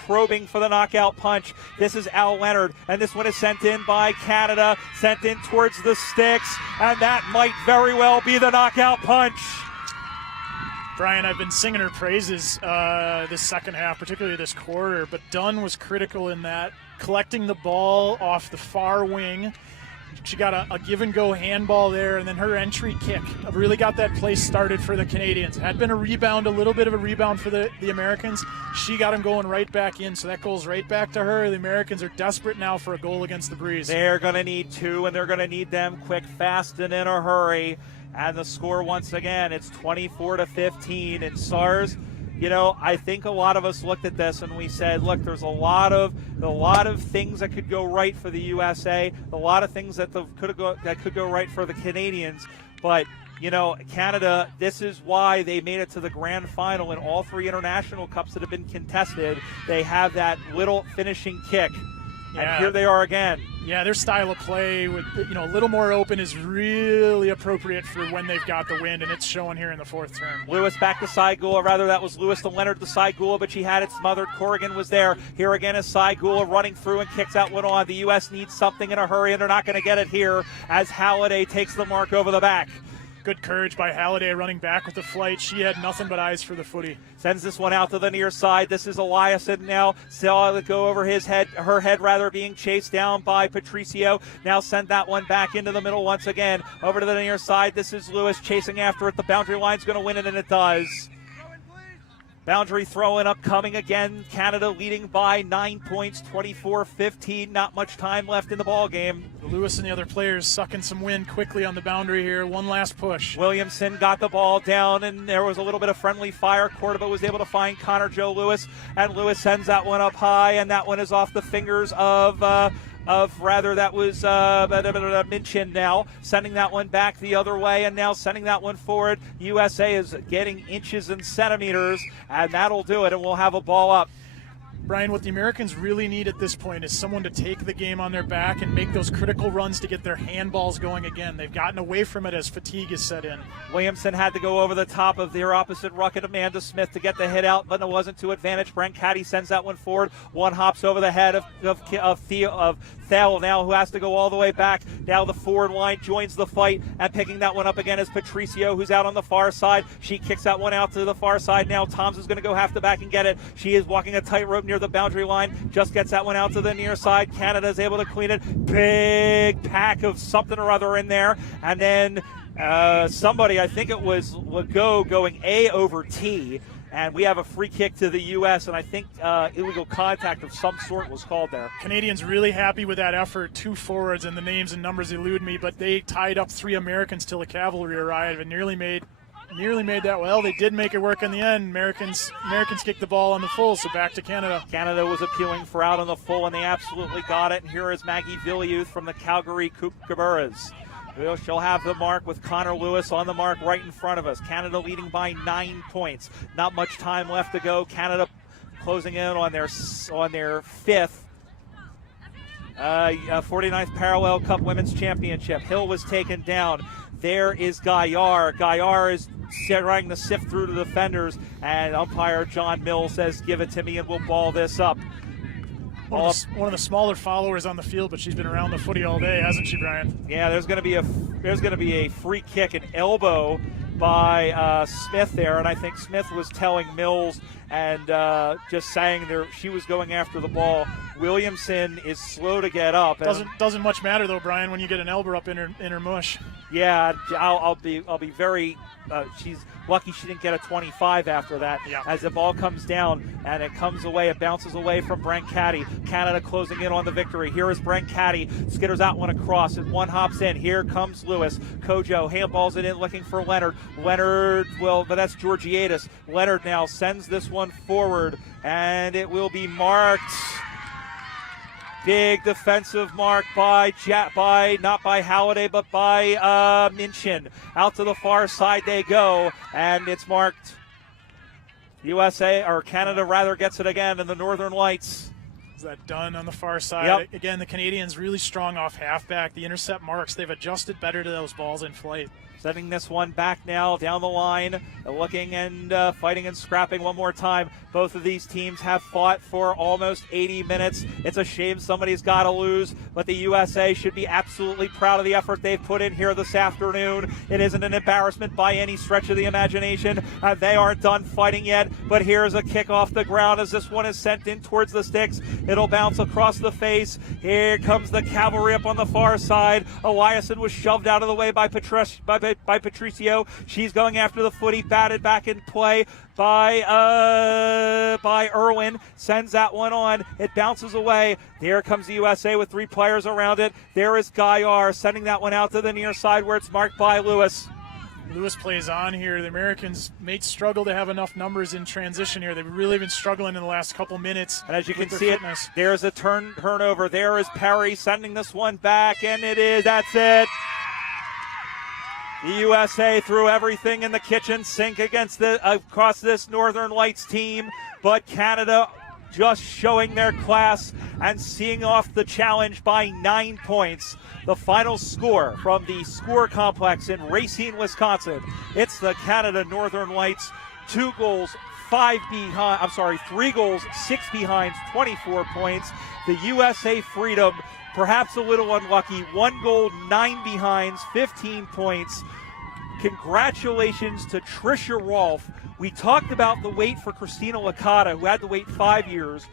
probing for the knockout punch. This is Al Leonard, and this one is sent in by Canada, sent in towards the sticks, and that might very well be the knockout punch. Brian, I've been singing her praises this second half, particularly this quarter, but Dunn was critical in that, collecting the ball off the far wing, She got a give-and-go handball there, and then her entry kick really got that play started for the Canadians. Had been a rebound, a little bit of a rebound for the Americans. She got them going right back in, so that goes right back to her. The Americans are desperate now for a goal against the Breeze. They're going to need 2, and they're going to need them quick, fast, and in a hurry. And the score, once again, it's 24-15. And SARS, you know, I think a lot of us looked at this and we said, look, there's a lot of things that could go right for the USA, a lot of things that could go right for the Canadians. But, you know, Canada, this is why they made it to the grand final in all 3 international cups that have been contested. They have that little finishing kick. Yeah. And here they are again. Yeah, their style of play with, you know, a little more open is really appropriate for when they've got the wind, and it's showing here in the 4th term. Lewis back to Saigula, or rather that was Lewis to Leonard to Saigula, but she had it smothered. Corrigan was there. Here again is Saigula running through and kicks that one on. The U.S. needs something in a hurry, and they're not going to get it here as Halliday takes the mark over the back. Good courage by Halliday running back with the flight. She had nothing but eyes for the footy. Sends this one out to the near side. This is Eliason now. Saw it go over his head, her head rather, being chased down by Patricio. Now send that one back into the middle once again. Over to the near side. This is Lewis chasing after it. The boundary line's going to win it, and it does. Boundary throwing up coming again. Canada leading by 9 points, 24-15. Not much time left in the ball game. Lewis and the other players sucking some wind quickly on the boundary here. One last push. Williamson got the ball down, and there was a little bit of friendly fire. Cordova was able to find Connor Joe Lewis, and Lewis sends that one up high, and that one is off the fingers of Minchin now, sending that one back the other way, and now sending that one forward. USA is getting inches and centimeters, and that'll do it, and we'll have a ball up. Brian, what the Americans really need at this point is someone to take the game on their back and make those critical runs to get their handballs going again. They've gotten away from it as fatigue is set in. Williamson had to go over the top of their opposite ruck at Amanda Smith to get the hit out, but it wasn't to advantage. Brent Caddy sends that one forward. One hops over the head of Thal now, who has to go all the way back. Now the forward line joins the fight, and picking that one up again is Patricio, who's out on the far side. She kicks that one out to the far side now. Toms is going to go half the back and get it. She is walking a tightrope near the boundary line, just gets that one out to the near side. Canada is able to clean it. Big pack of something or other in there, and then somebody, I think it was Legault, going A over T, and we have a free kick to the U.S., and I think illegal contact of some sort was called there. Canadians really happy with that effort. 2 forwards, and the names and numbers elude me, but they tied up 3 Americans till the cavalry arrived and nearly made that. Well, they did make it work in the end. Americans kicked the ball on the full, so back to Canada. Canada was appealing for out on the full, and they absolutely got it. And here is Maggie Villieuth from the Calgary Kookaburras. She'll have the mark with Connor Lewis on the mark right in front of us. Canada leading by 9 points. Not much time left to go. Canada closing in on their 5th 49th Parallel Cup Women's Championship. Hill was taken down. There is Gaillard. Gaillard is trying to sift through the defenders, and umpire John Mills says, give it to me and we'll ball this up. One of the smaller followers on the field, but she's been around the footy all day, hasn't she, Brian? Yeah, there's going to be a free kick, an elbow by Smith there, and I think Smith was telling Mills and just saying there she was going after the ball. Williamson is slow to get up. Doesn't much matter though, Brian, when you get an elbow up in her mush. Yeah, I'll be very. She's lucky she didn't get a 25 after that. Yeah. As the ball comes down and it comes away, it bounces away from Brent Caddy. Canada closing in on the victory. Here is Brent Caddy. Skitters out one across, and one hops in. Here comes Lewis. Kojo handballs it in, looking for Leonard. But that's Georgiadis. Leonard now sends this one forward, and it will be marked. Big defensive mark by not by Halliday, but by Minchin. Out to the far side they go, and it's marked. Canada rather gets it again in the Northern Lights. Is that done on the far side? Yep. Again, the Canadians really strong off halfback. The intercept marks, they've adjusted better to those balls in flight. Sending this one back now down the line, looking and fighting and scrapping one more time. Both of these teams have fought for almost 80 minutes. It's a shame somebody's got to lose, but the USA should be absolutely proud of the effort they've put in here this afternoon. It isn't an embarrassment by any stretch of the imagination. They aren't done fighting yet, but here's a kick off the ground as this one is sent in towards the sticks. It'll bounce across the face. Here comes the cavalry up on the far side. Eliason was shoved out of the way by Patricio. She's going after the footy, batted back in play by Irwin. Sends that one on. It bounces away. There comes the USA with 3 players around it. There is Gaillard sending that one out to the near side where it's marked by Lewis. Lewis plays on here. The Americans may struggle to have enough numbers in transition here. They've really been struggling in the last couple minutes. And as you can see there's a turnover. There is Perry sending this one back, and that's it. The USA threw everything in the kitchen sink across this Northern Lights team, but Canada just showing their class and seeing off the challenge by 9 points. The final score from the Score Complex in Racine, Wisconsin. It's the Canada Northern Lights, 3 goals, 6 behind, 24 points. The USA Freedom, perhaps a little unlucky, 1 goal, 9 behinds, 15 points. Congratulations to Tricia Rolfe. We talked about the wait for Christina Licata, who had to wait 5 years.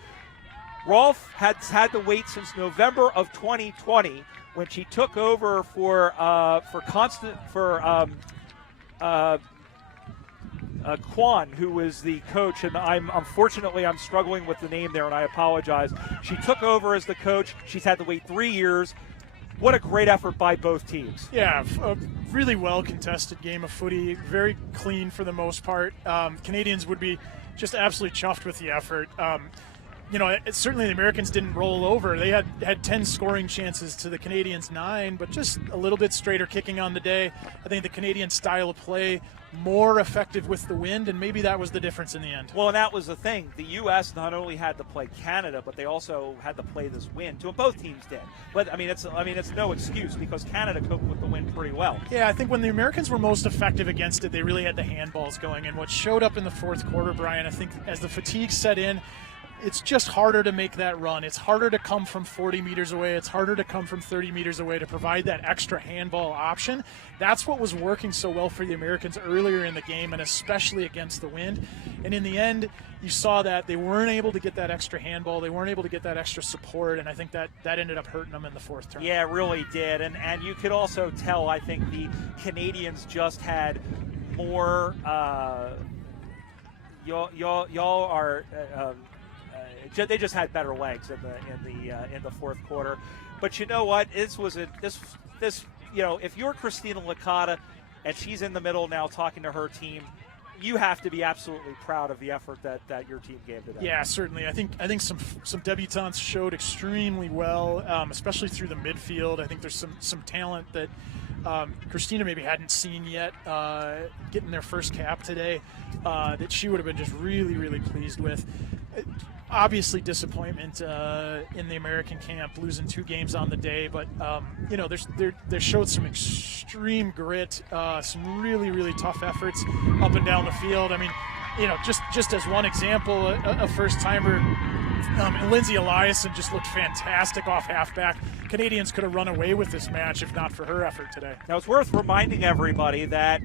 Rolfe has had to wait since November of 2020 when she took over for Kwan, who was the coach, and unfortunately I'm struggling with the name there, and I apologize. She took over as the coach. She's had to wait 3 years. What a great effort by both teams. Yeah, a really well contested game of footy, very clean for the most part. Canadians would be just absolutely chuffed with the effort. Certainly the Americans didn't roll over. They had 10 scoring chances to the Canadians 9, but just a little bit straighter kicking on the day. I think the Canadian style of play more effective with the wind, and maybe that was the difference in the end. Well, and that was the thing. The U.S. not only had to play Canada, but they also had to play this wind. Both teams did. But it's no excuse because Canada coped with the wind pretty well. Yeah, I think when the Americans were most effective against it, they really had the handballs going. And what showed up in the fourth quarter, Brian, I think as the fatigue set in, it's just harder to make that run. It's harder to come from 40 meters away. It's harder to come from 30 meters away to provide that extra handball option. That's what was working so well for the Americans earlier in the game, and especially against the wind. And in the end, you saw that they weren't able to get that extra handball. They weren't able to get that extra support, and I think that ended up hurting them in the fourth term. Yeah, it really did. And you could also tell, I think, the Canadians just had more y'all are they just had better legs in the fourth quarter. But you know what? If you're Christina Licata and she's in the middle now talking to her team, you have to be absolutely proud of the effort that your team gave today. Yeah, certainly. I think some debutantes showed extremely well, especially through the midfield. I think there's some talent that Christina maybe hadn't seen yet, getting their first cap today, that she would have been just really, really pleased with. Obviously disappointment in the American camp, losing 2 games on the day, but they showed some extreme grit, some really, really tough efforts up and down the field. I mean, just as one example, a first-timer, Lindsay Eliason just looked fantastic off halfback. Canadians could have run away with this match if not for her effort today. Now, it's worth reminding everybody that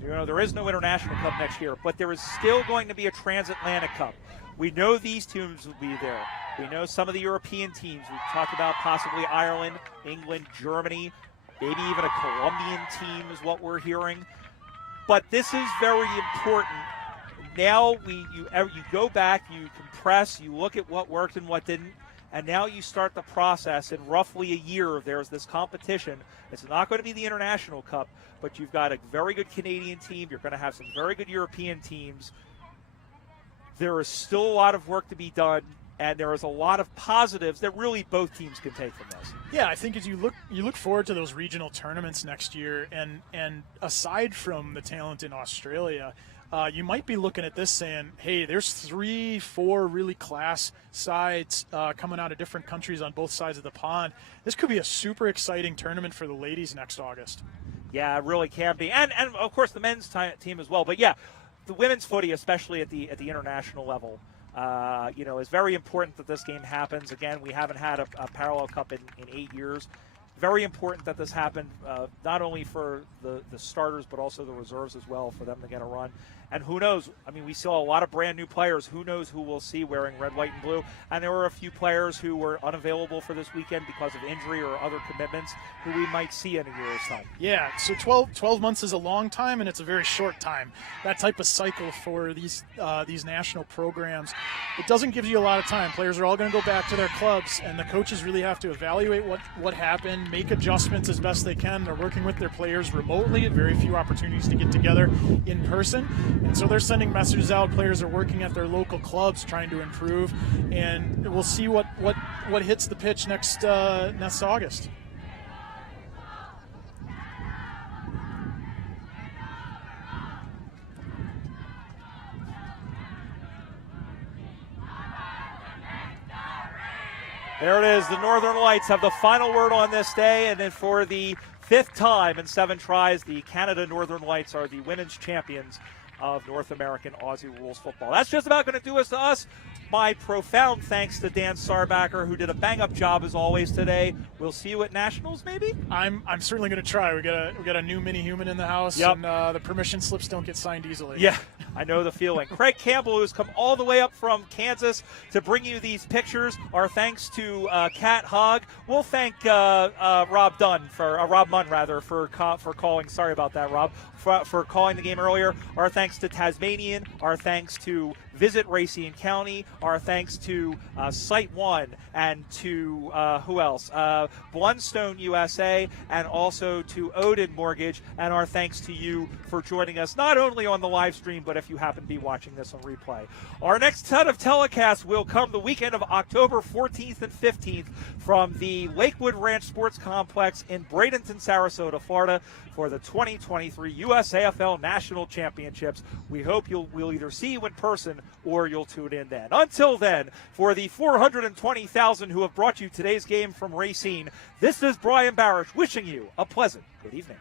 there is no International Cup next year, but there is still going to be a Transatlantic Cup. We know these teams will be there. We know some of the European teams. We've talked about possibly Ireland, England, Germany, maybe even a Colombian team is what we're hearing. But this is very important. Now you go back, you compress, you look at what worked and what didn't, and now you start the process. In roughly a year, there's this competition. It's not going to be the International Cup, but you've got a very good Canadian team. You're going to have some very good European teams. There is still a lot of work to be done, and there is a lot of positives that really both teams can take from this. Yeah, I think as you look forward to those regional tournaments next year, and aside from the talent in Australia, you might be looking at this saying, hey, there's 3-4 really class sides coming out of different countries on both sides of the pond. This could be a super exciting tournament for the ladies next August. Yeah, it really can be. And of course, the men's team as well. But, yeah, the women's footy, especially at the international level, is very important that this game happens. Again, we haven't had a parallel cup in 8 years. Very important that this happened, not only for the starters, but also the reserves as well, for them to get a run. And who knows? I mean, we saw a lot of brand new players. Who knows who we'll see wearing red, white, and blue? And there were a few players who were unavailable for this weekend because of injury or other commitments who we might see in a year's time. Yeah, so 12 months is a long time, and it's a very short time. That type of cycle for these national programs, it doesn't give you a lot of time. Players are all going to go back to their clubs, and the coaches really have to evaluate what happened, make adjustments as best they can. They're working with their players remotely, very few opportunities to get together in person. And so they're sending messages out. Players are working at their local clubs trying to improve, and we'll see what hits the pitch next August. There it is. The Northern Lights have the final word on this day, and then for the 5th time in 7 tries, the Canada Northern Lights are the women's champions of North American Aussie Rules football. That's just about going to do us to us. My profound thanks to Dan Sarbacker, who did a bang-up job as always today. We'll see you at Nationals, maybe? I'm certainly going to try. We got a new mini-human in the house, yep. And the permission slips don't get signed easily. Yeah, I know the feeling. Craig Campbell, who's come all the way up from Kansas to bring you these pictures. Our thanks to Kat Hogg. We'll thank Rob Munn for calling. Sorry about that, Rob. For calling the game earlier. Our thanks to Tasmanian. Our thanks to Visit Racine County. Our thanks to Site One and to who else? Blundstone USA, and also to Odin Mortgage. And our thanks to you for joining us, not only on the live stream, but if you happen to be watching this on replay. Our next set of telecasts will come the weekend of October 14th and 15th from the Lakewood Ranch Sports Complex in Bradenton, Sarasota, Florida, for the 2023 USAFL National Championships. We hope we'll either see you in person or you'll tune in then. Until then, for the 420,000 who have brought you today's game from Racine, this is Brian Barish wishing you a pleasant good evening.